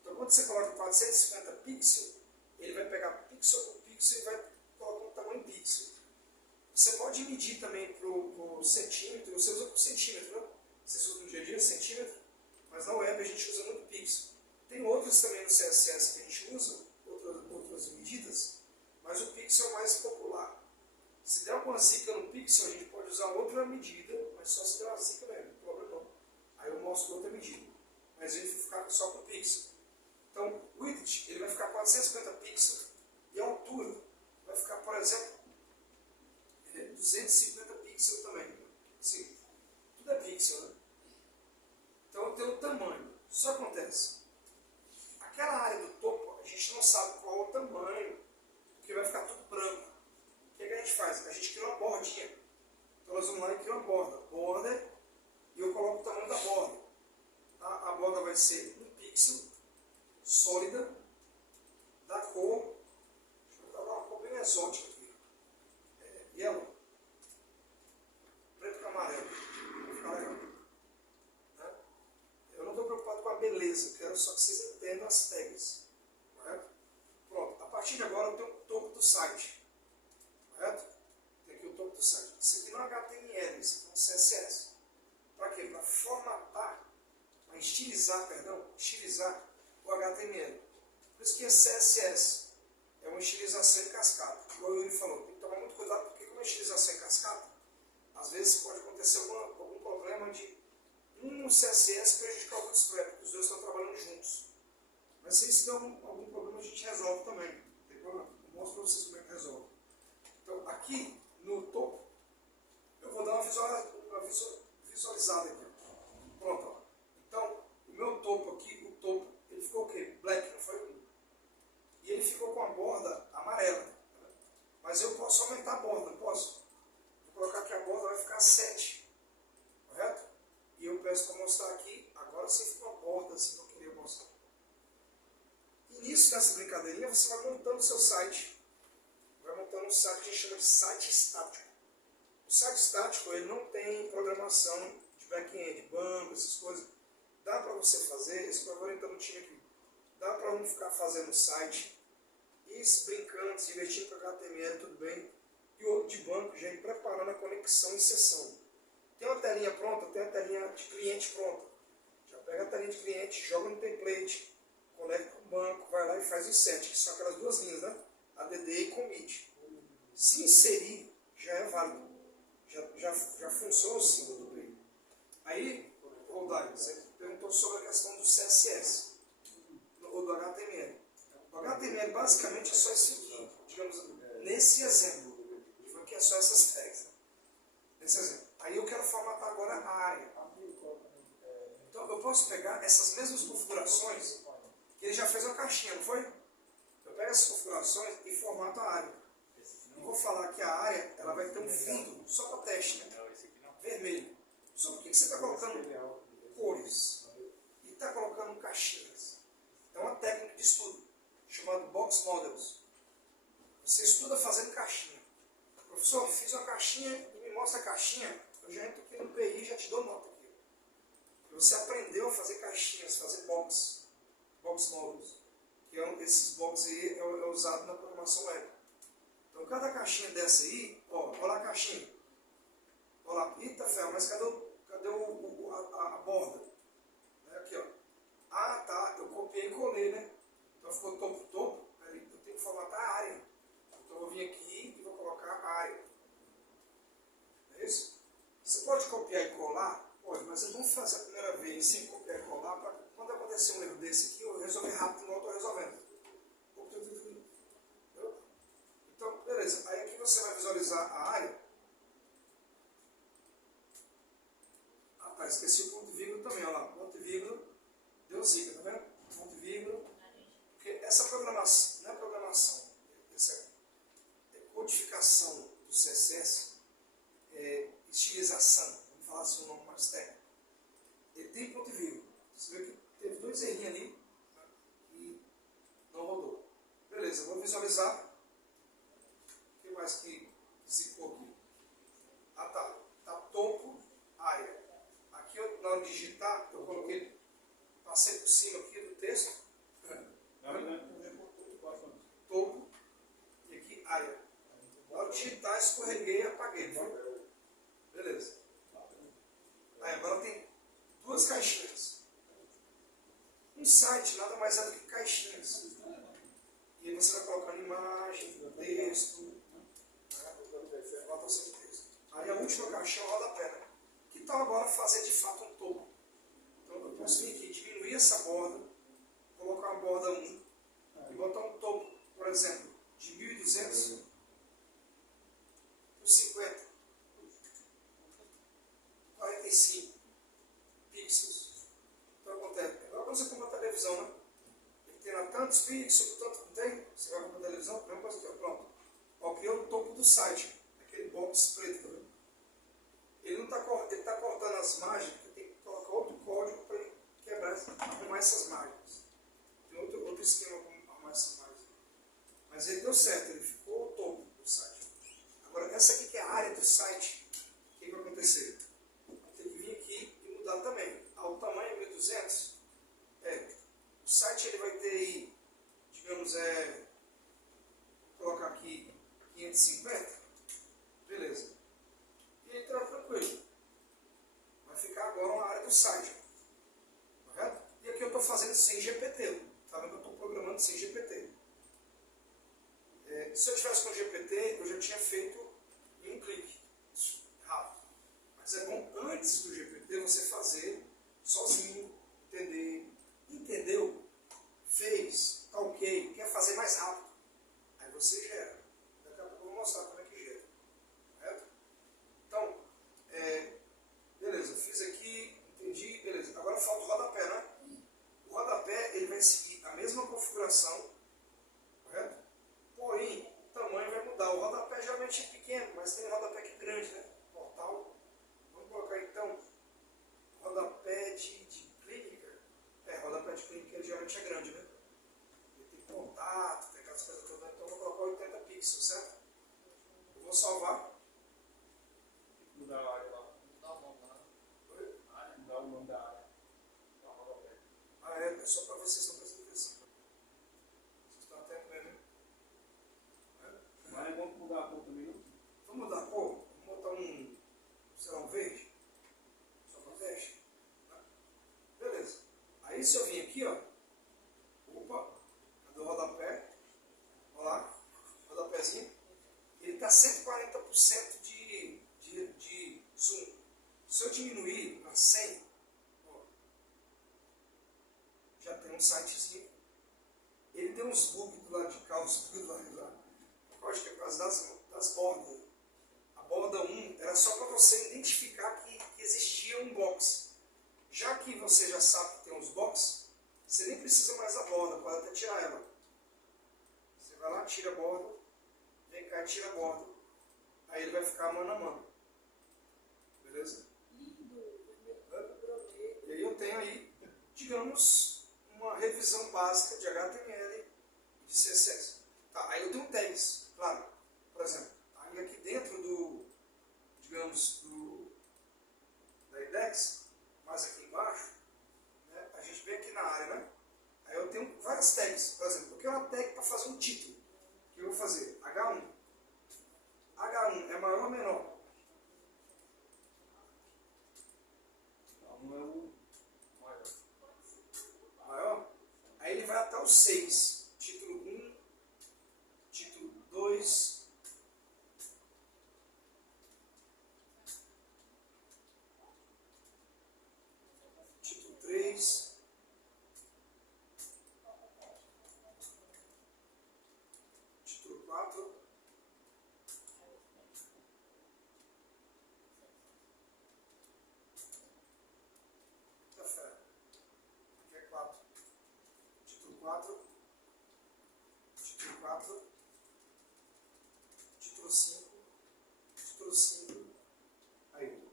Então, quando você coloca 450 pixels, ele vai pegar pixel por pixel e vai colocar um tamanho em pixel. Você pode medir também para o centímetro, você usa por centímetro, né? Você usa no dia a dia centímetro, mas na web a gente usa muito pixel. Tem outros também no CSS que a gente usa, outras medidas, mas o pixel é o mais popular. Se der alguma zica no pixel, a gente pode usar outra medida, mas só se der uma zica mesmo, não tem problema não. Aí eu mostro outra medida. Mas a gente vai ficar só com o pixel. Então, o width, ele vai ficar 450 pixels, e a altura vai ficar, por exemplo, 250 pixels também. Assim, tudo é pixel, né? Então tem o tamanho. Só acontece. Aquela área do topo, a gente não sabe qual é o tamanho, porque vai ficar tudo branco. O que a gente faz? A gente cria uma bordinha. Então nós vamos lá e criamos uma borda. Border, e eu coloco o tamanho da borda. A borda vai ser 1 pixel, sólida, da cor. Deixa eu dar uma cor bem exótica aqui. Yellow. Preto com amarelo. Vai ficar legal. Né? Eu não estou preocupado com a beleza, quero só que vocês entendam as tags. Correto? Pronto. A partir de agora eu tenho o topo do site. Correto? Tem aqui o topo do site. Isso aqui não é HTML, isso aqui é um CSS. Para quê? Para formatar, para estilizar o HTML. Por isso que é CSS. É uma estilização em cascata. Igual o Yuri falou, tem que tomar muito cuidado, porque como é estilização em cascata, às vezes pode acontecer algum problema de um CSS prejudicar o Bootstrap, porque os dois estão trabalhando juntos. Mas se der algum problema, a gente resolve também. Não tem problema. Eu mostro para vocês como é que resolve. Então, aqui no topo, eu vou dar uma visualizada aqui. Pronto. Ó. Então, o meu topo aqui, ele ficou o quê? Black, não foi? E ele ficou com a borda amarela. Né? Mas eu posso aumentar a borda, não posso? Vou colocar que a borda vai ficar 7. Correto? E eu peço para mostrar mostrar aqui, agora sim fica uma borda assim que eu queria mostrar. E nisso, nessa brincadeirinha, você vai montando o seu site. Vai montando um site que a gente chama de site estático. O site estático, ele não tem programação de back-end, banco, essas coisas. Dá para você fazer, isso eu vou orientando o time aqui. Dá para um ficar fazendo o site, e brincando, se divertindo com HTML, tudo bem. E o outro de banco, já ir preparando a conexão em sessão. Tem uma telinha pronta, tem a telinha de cliente pronta. Já pega a telinha de cliente, joga no template, conecta com o banco, vai lá e faz o set, que são aquelas duas linhas, né? ADD e commit. Se inserir, já é válido. Já funciona o símbolo do play. Aí, Rodai, você perguntou sobre a questão do CSS, ou do HTML. O HTML basicamente é só isso aqui, digamos, nesse exemplo. Que é só essas tags. Né? Nesse exemplo. Aí eu quero formatar agora a área. Então eu posso pegar essas mesmas configurações, que ele já fez uma caixinha, não foi? Eu pego essas configurações e formato a área. E vou falar que a área ela vai ter um fundo só para teste, né? Vermelho. Só por que você está colocando cores e está colocando caixinhas? É uma técnica de estudo chamada Box Models. Você estuda fazendo caixinha. Professor, fiz uma caixinha e me mostra a caixinha. Eu já entro aqui no PI e já te dou nota aqui. Você aprendeu a fazer caixinhas, fazer box models. Que esses box aí é usado na programação web. Então cada caixinha dessa aí, ó, olha a caixinha. Olha lá, eita ferro, mas cadê a borda? Aqui, ó. Ah, tá, eu copiei e colei, né? Então ficou topo. Peraí, eu tenho que formatar a área. Então eu vou vir aqui e vou colocar a área. É isso? Você pode copiar e colar? Pode, mas vamos fazer a primeira vez sem copiar e colar, para quando acontecer um erro desse aqui, eu resolver rápido, não estou resolvendo. Então, beleza. Aí aqui você vai visualizar a área. Ah, tá, esqueci o ponto e vírgula também, olha lá. Ponto e vírgula, deu zica, tá vendo? Ponto e vírgula. Porque essa programação, não é programação, essa é codificação do CSS, estilização, vamos falar assim um nome mais técnico. Ele tem ponto e vírgula. Você vê que teve dois errinhos ali, né, e não rodou. Beleza, vou visualizar. O que mais que zicou aqui? Ah, tá. Tá topo, área. Aqui, na hora de digitar, eu coloquei, passei por cima aqui do texto. Topo e aqui área. Na hora de digitar, escorreguei e apaguei. Viu? Beleza. Aí agora tem duas caixinhas. Um site nada mais é do que caixinhas. E aí você vai colocando imagem, texto, anotação de texto. Aí a última caixinha é o rodapé, né? Que tal agora fazer de fato um topo? Então eu posso vir aqui, diminuir essa borda, colocar uma borda 1 e botar um topo, por exemplo, de 1200 por 50, 45 pixels. Então acontece. Agora quando você compra a televisão, né? Ele tem lá tantos pixels, tanto não tem, você vai comprar a televisão, mesma coisa aqui, ó, pronto. Ó, criou o topo do site, aquele box preto, tá vendo? Ele não está cortando as margens, porque tem que colocar outro código para ele quebrar, arrumar essas margens. Tem outro esquema para arrumar essas margens. Mas ele deu certo, ele ficou o topo do site. Agora, essa aqui que é a área do site, o que vai acontecer? Vai ter que vir aqui e mudar também. O tamanho é 1200. O site ele vai ter aí, digamos, vou colocar aqui 550. Beleza. E aí está tranquilo. Vai ficar agora uma área do site. Correto? E aqui eu estou fazendo sem GPT. Está vendo que eu estou programando sem GPT. Se eu tivesse com GPT, eu já tinha feito em um clique. Rápido. Mas é bom, antes do GPT, você fazer sozinho, entender. Entendeu? Fez, tá ok, quer fazer mais rápido. Aí você gera. Daqui a pouco eu vou mostrar como é que gera. Correto? Então, beleza, fiz aqui, entendi, beleza. Agora falta o rodapé, né? O rodapé ele vai seguir a mesma configuração, correto? Porém, o tamanho vai mudar. O rodapé geralmente é pequeno, mas tem um rodapé que é grande, né? Portal. Vamos colocar então rodapé de É só para vocês não prestarem atenção. Vocês estão até vendo, né? Mas vamos mudar a cor também, não? Vamos mudar a cor? Vamos botar sei lá, um verde? Só para teste? Né? Beleza. Aí se eu vim aqui, ó. Opa, cadê o rodapé? Olha lá, rodapézinho. Ele está 140% de zoom. Se eu diminuir para 100, ó, já tem um sitezinho. Ele tem uns bugs do lado de cá, uns tudo lá. Eu acho que é por causa das bordas. A borda 1 era só para você identificar que existia um box. Já que você já sabe que tem uns boxes, você nem precisa mais da borda, pode até tirar ela. Você vai lá, tira a borda, vem cá e tira a borda. Aí ele vai ficar mano a mano. Beleza? E aí eu tenho aí, digamos, uma revisão básica de HTML e de CSS. Tá, aí eu tenho tags, claro. Por exemplo, aí aqui dentro digamos, da index, mais aqui embaixo, né, a gente vem aqui na área, né? Aí eu tenho várias tags. Por exemplo, eu quero uma tag para fazer um título. O que eu vou fazer? H1. H1 é maior ou menor? Não é o maior. Maior? Aí ele vai até o 6. Título 1, título 2, título 3, título 4, café. Aqui é 4. Título 4, título 4, título 5, aí.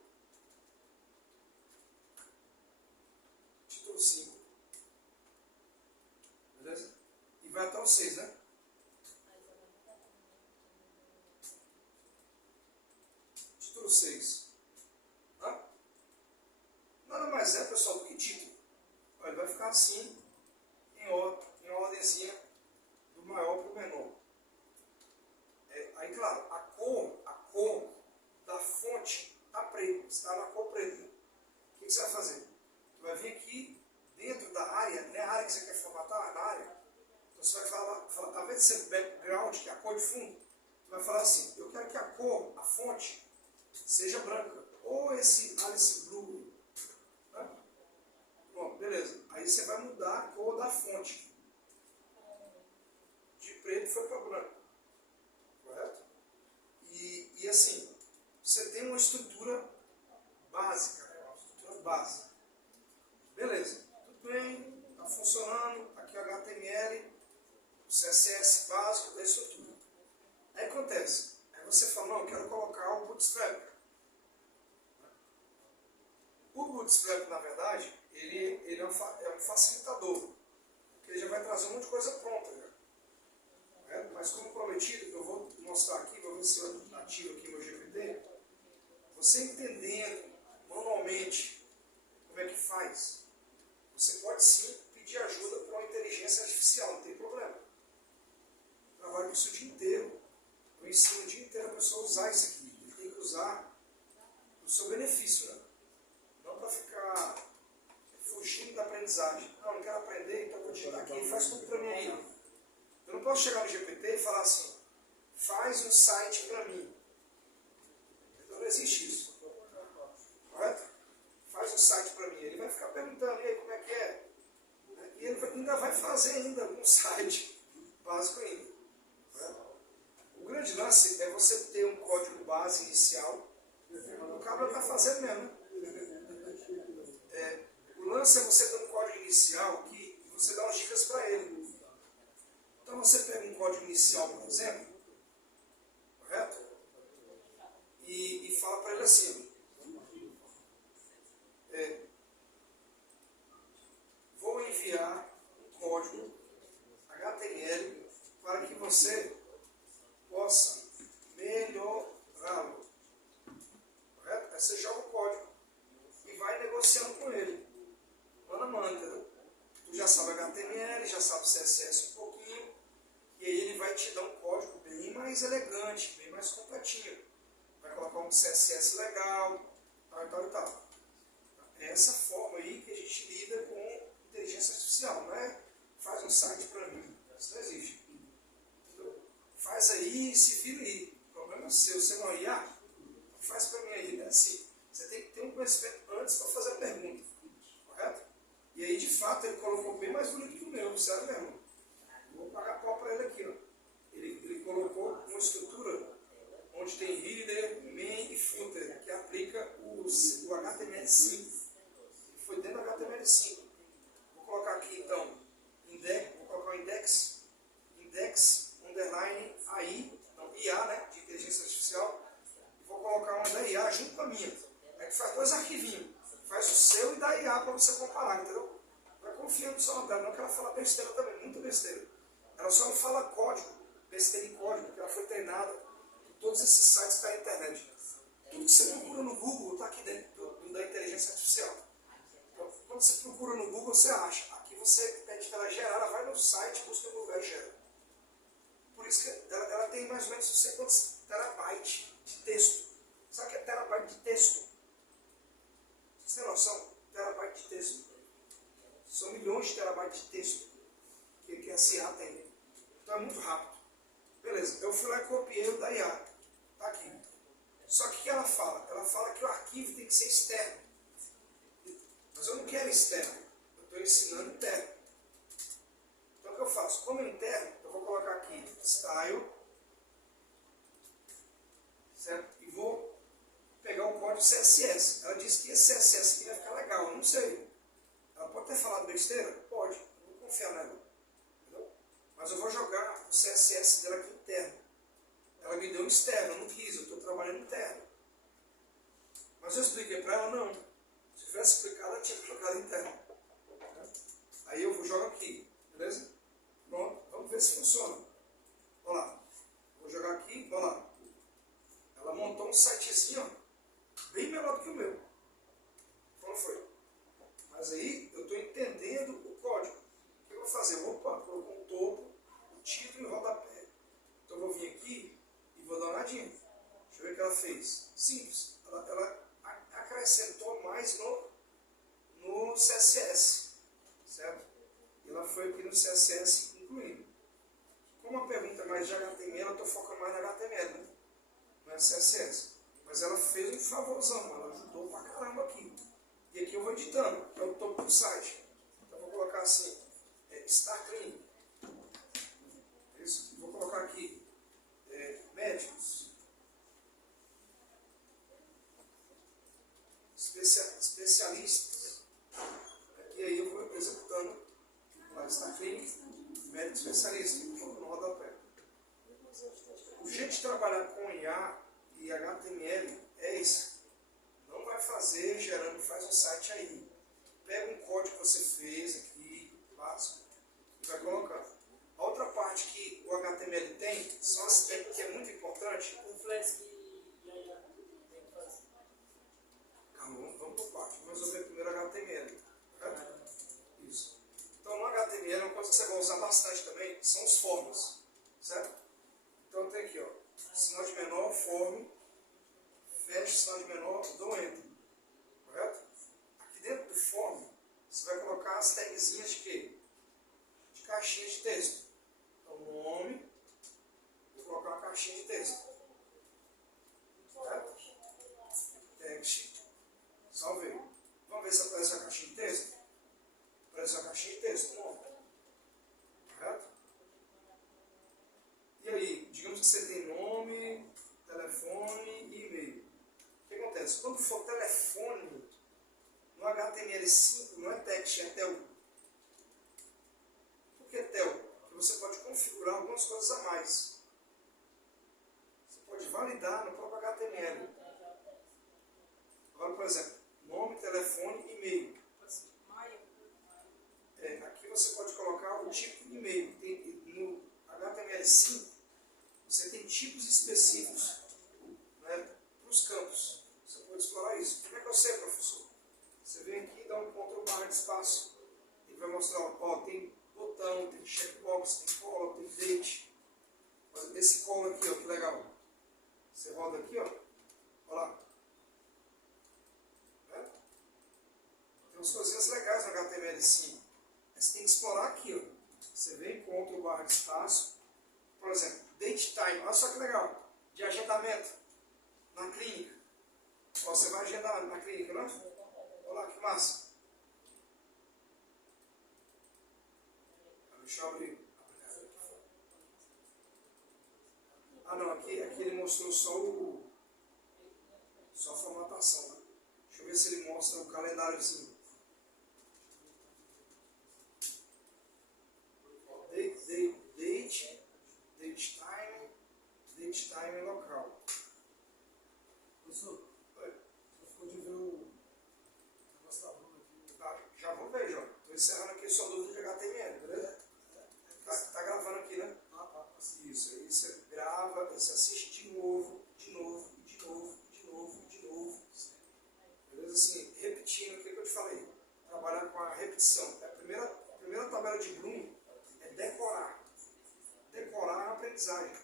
Título 5. Beleza? E vai até o 6, né? Título 6. Hã? Nada mais é, pessoal, do que título. Ele vai ficar assim, em ordemzinha, do maior para o menor. Aí, claro, a cor da fonte está preta, está na cor preta. O que você vai fazer? Você vai vir aqui dentro da área, não é a área que você quer formatar, na área. Então você vai falar tá vendo esse background, que é a cor de fundo? Você vai falar assim, eu quero que a cor, a fonte, seja branca. Ou esse Alice Blue. Né? Bom, beleza. Aí você vai mudar a cor da fonte. De preto foi para branco. Correto? E assim, você tem uma estrutura básica, né? Uma estrutura básica. Beleza, tudo bem, está funcionando, aqui é o HTML, o CSS básico da estrutura. Aí acontece, aí você fala, não, eu quero colocar o Bootstrap. O Bootstrap, na verdade, ele é um facilitador, porque ele já vai trazer um monte de coisa pronta. Já. Mas como prometido, eu vou mostrar aqui, vou ver se eu ativo aqui meu GPT, você entendendo manualmente como é que faz, você pode sim pedir ajuda para uma inteligência artificial, não tem problema. Eu trabalho com isso o dia inteiro. Eu ensino o dia inteiro a pessoa a usar isso aqui. Ele tem que usar o seu benefício, né? Não para ficar fugindo da aprendizagem. Não, não quero aprender, então vou digitar aqui e faz tudo para mim aí. Eu não posso chegar no GPT e falar assim, faz um site para mim. Então não existe isso. Correto? Faz um site para mim. Ele vai ficar perguntando, e aí, como é que é? E ele ainda vai fazer ainda um site básico ainda. Correto? O grande lance é você ter um código base inicial. O cara está fazendo mesmo. O lance é você ter um código inicial que você dá umas dicas para ele. Então você pega um código inicial, por exemplo, correto? E fala para ele assim, vou enviar um código HTML para que você possa melhorá-lo. Correto? Aí você joga o código e vai negociando com ele. Mano a mano, entendeu? Tu já sabe HTML, já sabe CSS um pouquinho, e aí ele vai te dar um código bem mais elegante, bem mais completinho. Vai colocar um CSS legal, tal e tal e tal. É essa forma aí que a gente lida com inteligência artificial, não é? Faz um site para mim, isso não existe. Entendeu? Faz aí e se vira aí. O problema é seu, você não IA, faz para mim aí, né? Assim, você tem que ter um conhecimento antes para fazer a pergunta, correto? E aí, de fato, ele colocou bem mais bonito que o meu, sério mesmo. Vou pagar pau para ele aqui, ó. Ele colocou uma estrutura onde tem header, main e footer, que aplica o HTML5. Foi dentro do HTML5. Vou colocar aqui, então, vou colocar o index underline AI, não, IA, né, de inteligência artificial, e vou colocar uma da IA junto com a minha. Aí que faz dois arquivinhos, faz o seu e da IA para você comparar, entendeu? Vai confiando só dela, não que ela fala besteira também, muita besteira. Ela só não fala código, besteira em código, porque ela foi treinada por todos esses sites da internet. Tudo que você procura no Google está aqui dentro da inteligência artificial. Então, quando você procura no Google, você acha. Aqui você pede para ela gerar, ela vai no site, busca no lugar e gera. Por isso que ela tem mais ou menos não sei quantos terabytes de texto. Sabe o que é terabyte de texto? Vocês têm noção? Terabyte de texto. São milhões de terabytes de texto que a CIA tem. Então é muito rápido. Beleza, eu fui lá e copiei o da IA. Está aqui. Só que o que ela fala? Ela fala que o arquivo tem que ser externo. Mas eu não quero externo. Eu estou ensinando interno. Então o que eu faço? Como é interno, eu vou colocar aqui style, certo? E vou pegar o código CSS. Ela disse que esse CSS aqui vai ficar legal. Eu não sei. Ela pode ter falado besteira? Pode. Eu vou confiar nela. Entendeu? Mas eu vou jogar o CSS dela aqui interno. Ela me deu um externo, eu não quis, eu estou trabalhando interno. Mas eu expliquei para ela, não. Se tivesse explicado, ela tinha colocado interno. Aí eu jogo aqui, beleza? Pronto, vamos ver se funciona. Olha lá. Vou jogar aqui, olha lá. Ela montou um sitezinho, ó, bem melhor do que o meu. Como foi? Mas aí eu estou entendendo o código. O que eu vou fazer? Opa, colocou um topo, o título e o rodapé. Então eu vou vir aqui e vou dar uma olhadinha. Deixa eu ver o que ela fez. Simples. Ela acrescentou mais no CSS. Certo? E ela foi aqui no CSS incluindo. Como a pergunta é mais de HTML, eu estou focando mais no HTML, né? Não é CSS. Mas ela fez um favorzão, ela ajudou pra caramba aqui. E aqui eu vou editando, que é o topo do site. Então eu vou colocar assim, Start Clean. Isso. Vou colocar aqui, médicos. Especialistas. E aí eu vou executando. Lá está Clean, médico especialista. No rodapé. O jeito de trabalhar com IA e HTML é esse. Não vai fazer gerando, faz um site aí. Pega um código que você fez aqui, básico, e vai colocar. A outra parte que o HTML tem, são as técnicas que é muito importante. O flex que IA tem que fazer. Calma, vamos por parte. Vamos resolver primeiro HTML. Correto? Isso. Então no HTML, uma coisa que você vai usar bastante também são os forms. Certo? Então tem aqui, ó. Sinal de menor, form. Fecha sinal de menor, dou enter. Correto? Aqui dentro do form, você vai colocar as tagzinhas de quê? De caixinha de texto. Então, nome, vou colocar uma caixinha de texto. Correto? Text. Salvei. Vamos ver se aparece uma caixinha de texto? Aparece uma caixinha de texto, nome. Correto? E aí, digamos que você tem nome, telefone e e-mail. O que acontece? Quando for telefone, no HTML5 não é text, é tel. Por que tel? Porque você pode configurar algumas coisas a mais. Você pode validar no próprio HTML. Agora, por exemplo, nome, telefone e e-mail. Aqui você pode colocar o tipo de e-mail. No HTML5, você tem tipos específicos, né, para os campos. Você pode explorar isso. Como é que eu sei, professor? Você vem aqui, dá um Ctrl/barra de espaço. Ele vai mostrar, ó, tem botão, tem checkbox, tem cola, tem date. Esse cola aqui, ó, que legal. Você roda aqui, ó. Olha lá. Né? Tem umas coisinhas legais no HTML5. Mas você tem que explorar aqui, ó. Você vem, encontra o barra de espaço. Por exemplo, date time. Olha só que legal. De agendamento. Na clínica. Ó, você vai agendar na clínica, não é? Olha lá, que massa. Deixa eu abrir. Ah, não, aqui ele mostrou só a formatação, né? Deixa eu ver se ele mostra o calendáriozinho. Date time local. Professor, Oi. você ficou de ver o negócio da Bruna aqui. Tá, já vou ver, João. Estou encerrando aqui sua dúvida de HTML, beleza? Tá gravando aqui, né? Isso, aí você grava, você assiste de novo, de novo, de novo, de novo, de novo. Beleza? Assim, repetindo, o que eu te falei? Trabalhar com a repetição. A primeira tabela de Bloom é decorar. Decorar a aprendizagem.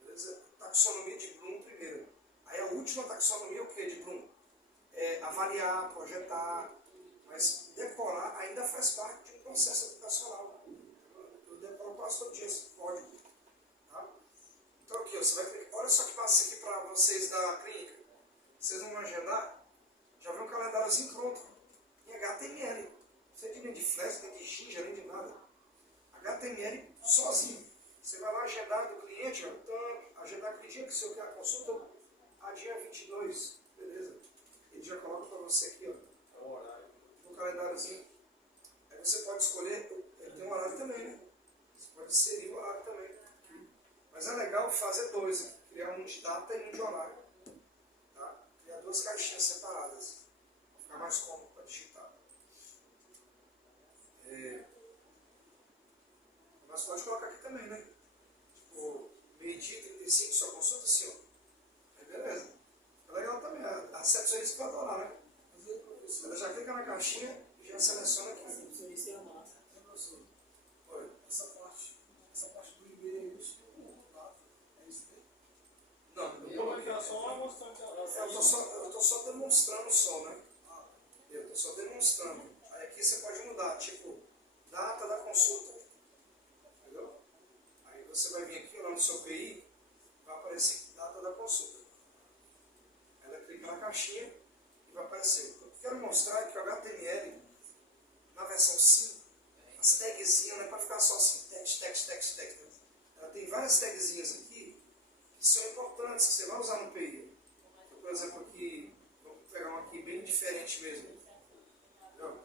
Beleza? Taxonomia de Bloom primeiro. Aí a última taxonomia é o que de Bloom? É avaliar, projetar, mas decorar ainda faz parte de um processo educacional. Eu decoro quase todo dia esse código. Tá? Então aqui, ó, você vai clicar. Olha só que massa aqui para vocês da clínica. Vocês vão agendar, já vem um calendáriozinho pronto. Em HTML. Não precisa nem de Flash, nem de Ginger, nem de nada. HTML sozinho. Você vai lá agendar do cliente, ó, então, agendar aquele dia que o seu quer a consulta, a dia 22, beleza. Ele já coloca para você aqui, ó, o horário, no calendáriozinho. Aí você pode escolher, tem um horário também, né? Você pode inserir o horário também. Mas é legal fazer dois, né? Criar um de data e um de horário. Tá? Criar duas caixinhas separadas, para ficar mais cômodo para digitar. Mas pode colocar aqui também, né? Tipo, meio-dia 35, sua consulta, senhor. Aí beleza. É legal também. A CEPS vai adorar, né? Ela já clica na caixinha e já seleciona aqui. Isso é a massa. Professor, Oi. essa parte do e-mail aí, isso é isso aí? Não, Eu vou ficar só mostrando. eu estou só demonstrando só, né? Eu estou só demonstrando. Aí aqui você pode mudar, tipo, data da consulta. Entendeu? Aí você vai vir aqui lá no seu PI, vai aparecer data da consulta. Ela clica na caixinha e vai aparecer. O que eu quero mostrar é que o HTML, na versão 5, as tagzinhas não é para ficar só assim, text. Ela tem várias tagzinhas aqui que são importantes, que você vai usar no PI. Então, por exemplo, aqui, vamos pegar uma aqui bem diferente mesmo. Entendeu?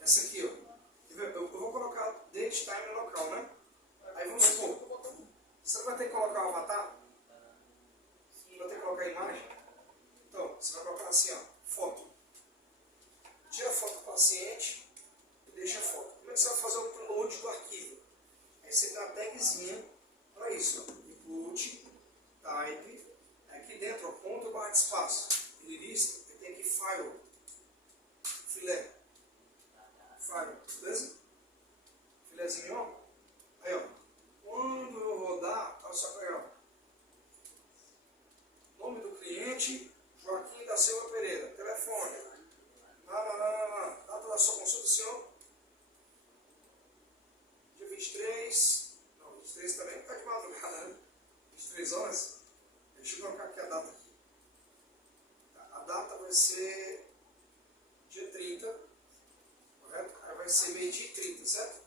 Essa aqui, ó. Eu vou colocar date, time e local, né? Aí vamos supor, você vai ter que colocar o avatar? Vai ter que colocar a imagem? Então, você vai colocar assim, ó, foto. Tira a foto do paciente e deixa a foto. Como é que você vai fazer o upload do arquivo? Aí você tem uma tagzinha para isso, ó. Input, type, aqui dentro, ó, ponto barra de espaço. Ele lista, eu tenho aqui file, filé. File, beleza? Filézinho, ó. Aí, ó. Quando eu rodar, olha só que legal. Nome do cliente, Joaquim da Silva Pereira. Telefone. Data da sua consulta, senhor. Dia 23. Não, 23 também está de madrugada, né? 23 horas. Deixa eu colocar aqui a data. Aqui. A data vai ser dia 30. Correto? Aí vai ser meio-dia e 30, certo?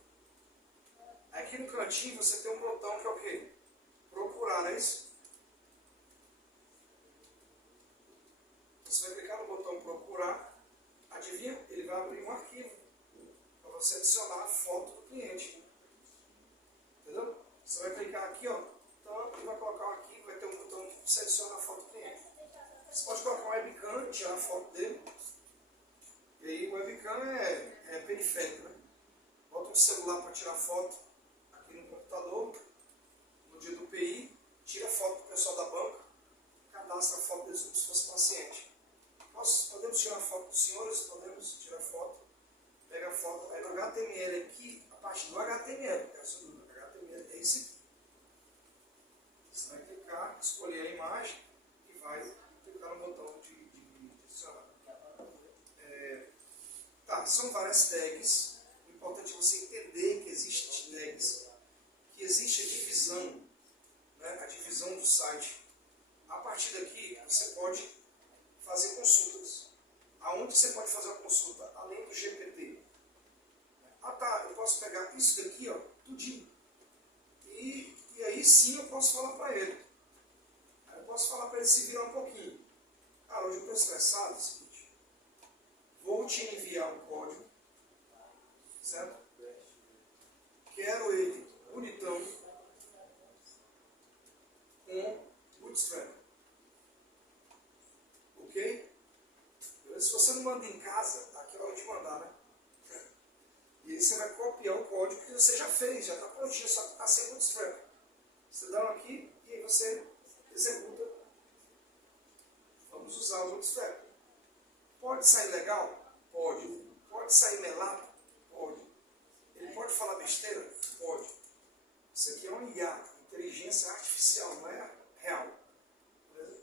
Aqui no cantinho você tem um botão que é o quê? Procurar, não é isso? Você vai clicar no botão procurar, adivinha? Ele vai abrir um arquivo para você adicionar a foto do cliente. Entendeu? Você vai clicar aqui, ó, então ele vai colocar um arquivo, vai ter um botão que você adiciona a foto do cliente. Você pode colocar um webcam e tirar a foto dele. E aí o webcam é periférico, né? Bota um celular para tirar foto aqui no computador, no dia do PI, tira a foto do pessoal da banca, cadastra a foto deles como se fosse paciente. Podemos Podemos tirar foto dos senhores? Podemos tirar foto. Pega a foto. Aí no HTML aqui, a parte do HTML, que é a sua dúvida. HTML é esse aqui. Você vai clicar, escolher a imagem e vai clicar no botão de adicionar. Tá, são várias tags. O importante é você entender que existem tags, que existe a divisão, né, a divisão do site. A partir daqui, você pode fazer consultas. Aonde você pode fazer uma consulta? Além do GPT. Ah tá, eu posso pegar isso daqui, ó, tudinho. E aí sim eu posso falar para ele. Aí eu posso falar para ele se virar um pouquinho. Ah, hoje eu estou estressado, é o seguinte. Vou te enviar um código, certo? Quero ele bonitão, com Bootstrap. Ok? Se você não manda em casa, aqui é a hora de mandar, né? E aí você vai copiar o código que você já fez, já está prontinho, só que está sem Bootstrap. Você dá um aqui e aí você executa. Vamos usar o Bootstrap. Pode sair legal? Pode. Pode sair melado? Pode. Ele pode falar besteira? Pode. Isso aqui é um IA, inteligência artificial, não é real. Beleza?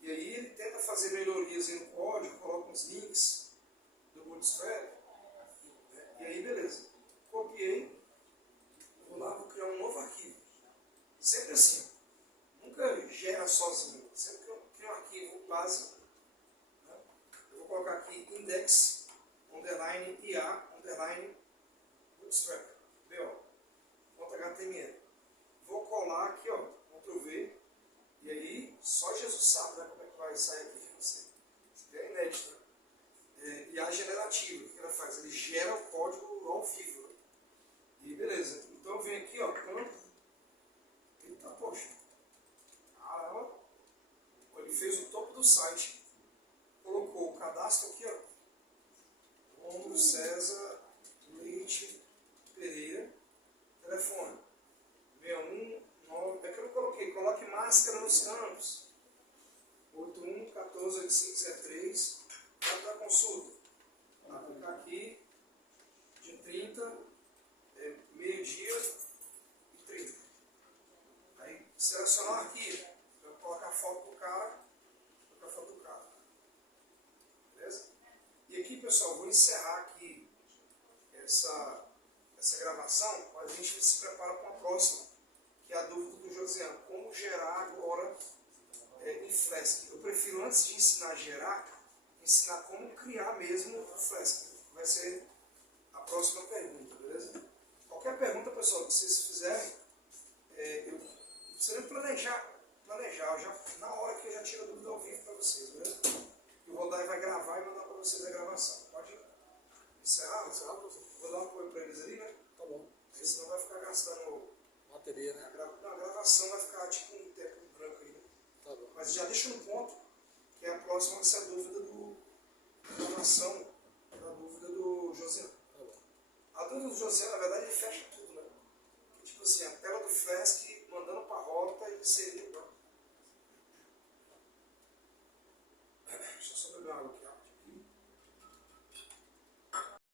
E aí ele tenta fazer melhorias no código, coloca uns links do Bootstrap. E aí beleza. Copiei. Vou lá, vou criar um novo arquivo. Sempre assim. Nunca gera sozinho. Sempre que eu crio um arquivo base, né? Eu vou colocar aqui index, underline, IA, underline, bootstrap, .html. Vou colar aqui, ó, Ctrl+V, e aí só Jesus sabe, né, como é que vai sair aqui de você. Isso aqui é inédito, né? IA generativa, o que ela faz? Ele gera o código ao vivo, né? E beleza. Então eu venho aqui, ó, campo. Eita, poxa. Caramba. Ele fez o topo do site. Colocou o cadastro aqui, ó. Romulo César Leite Pereira. Telefone. 619. É que eu não coloquei. Coloque máscara nos campos. 81-14-8503. Para dar consulta. Vou clicar aqui. De 30. Meio-dia e 30. Aí selecionar o arquivo. Eu vou colocar a foto do cara. Colocar a foto do cara. Beleza? E aqui, pessoal, eu vou encerrar aqui essa gravação, mas a gente se prepara para a próxima, que é a dúvida do Josiano. Como gerar agora em Flask? Eu prefiro, antes de ensinar a gerar, ensinar como criar mesmo o Flask. Vai ser a próxima pergunta, beleza? Qualquer pergunta, pessoal, que vocês fizerem, eu preciso planejar. Na hora que eu já tiro a dúvida ao vivo para vocês, beleza? E o Rodai vai gravar e mandar para vocês a gravação. Pode encerrar? Vou dar um apoio para eles ali, né? Tá bom. Porque senão vai ficar gastando Bateria, né? a gravação, vai ficar tipo um tempo branco aí, né? Tá bom. Mas já deixa no ponto que a próxima vai ser a dúvida da gravação, a dúvida do José. Tá bom. A dúvida do José, na verdade, ele fecha tudo, né? Que, tipo assim, a tela do Flask mandando para a rota e inserindo. Deixa eu só beber água aqui.